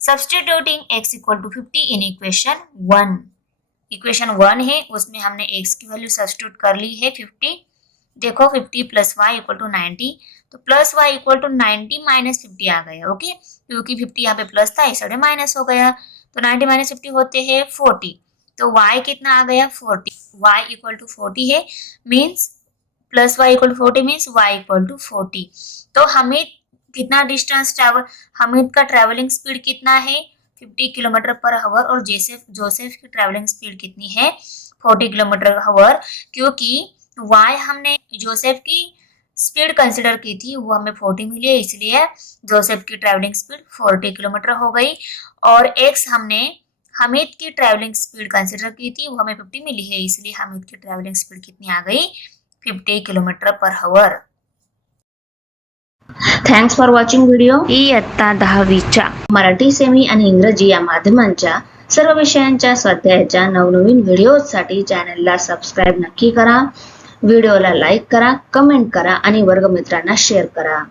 Substituting x equal to 50 in equation 1। Equation 1 है, उसमें हमने x की वैल्यू सब्स्टिट्यूट कर ली है 50। देखो 50 प्लस वाई इक्वल टू 90, तो plus y equal to 90 minus 50 आ गया, ओके। क्योंकि 50 यहाँ पे प्लस था, इस साइड माइनस हो गया, तो 90 माइनस 50 होते हैं 40। तो y कितना आ गया? 40। y इक्वल टू 40 है, means plus y equal to 40 means y equal to 40। तो हमें कितना डिस्टेंस ट्रेवल, हमीद का ट्रेवलिंग स्पीड कितना है? 50 किलोमीटर पर आवर, और जोसेफ की ट्रेवलिंग स्पीड कितनी है? 40 किलोमीटर आवर। क्योंकि y हमने जोसेफ की स्पीड कंसिडर की थी, वो हमें 40 मिली है, इसलिए जोसेफ की ट्रेवलिंग स्पीड 40 किलोमीटर हो गई। और x हमने हमीद की ट्रेवलिंग स्पीड कंसिडर की थी, वो हमें 50 मिली है, इसलिए हमीद की ट्रेवलिंग स्पीड कितनी आ गई? 50 kilometre per our. Thanks for watching video. इयत्ता 10वीच्या मराठी, सेमी आणि इंग्रजी या माध्यमांच्या सर्व विषयांच्या स्वाध्यायाच्या नवनवीन व्हिडिओसाठी चॅनलला सबस्क्राईब नक्की करा. व्हिडिओला लाईक करा, कमेंट करा आणि वर्गमित्रांना शेअर करा.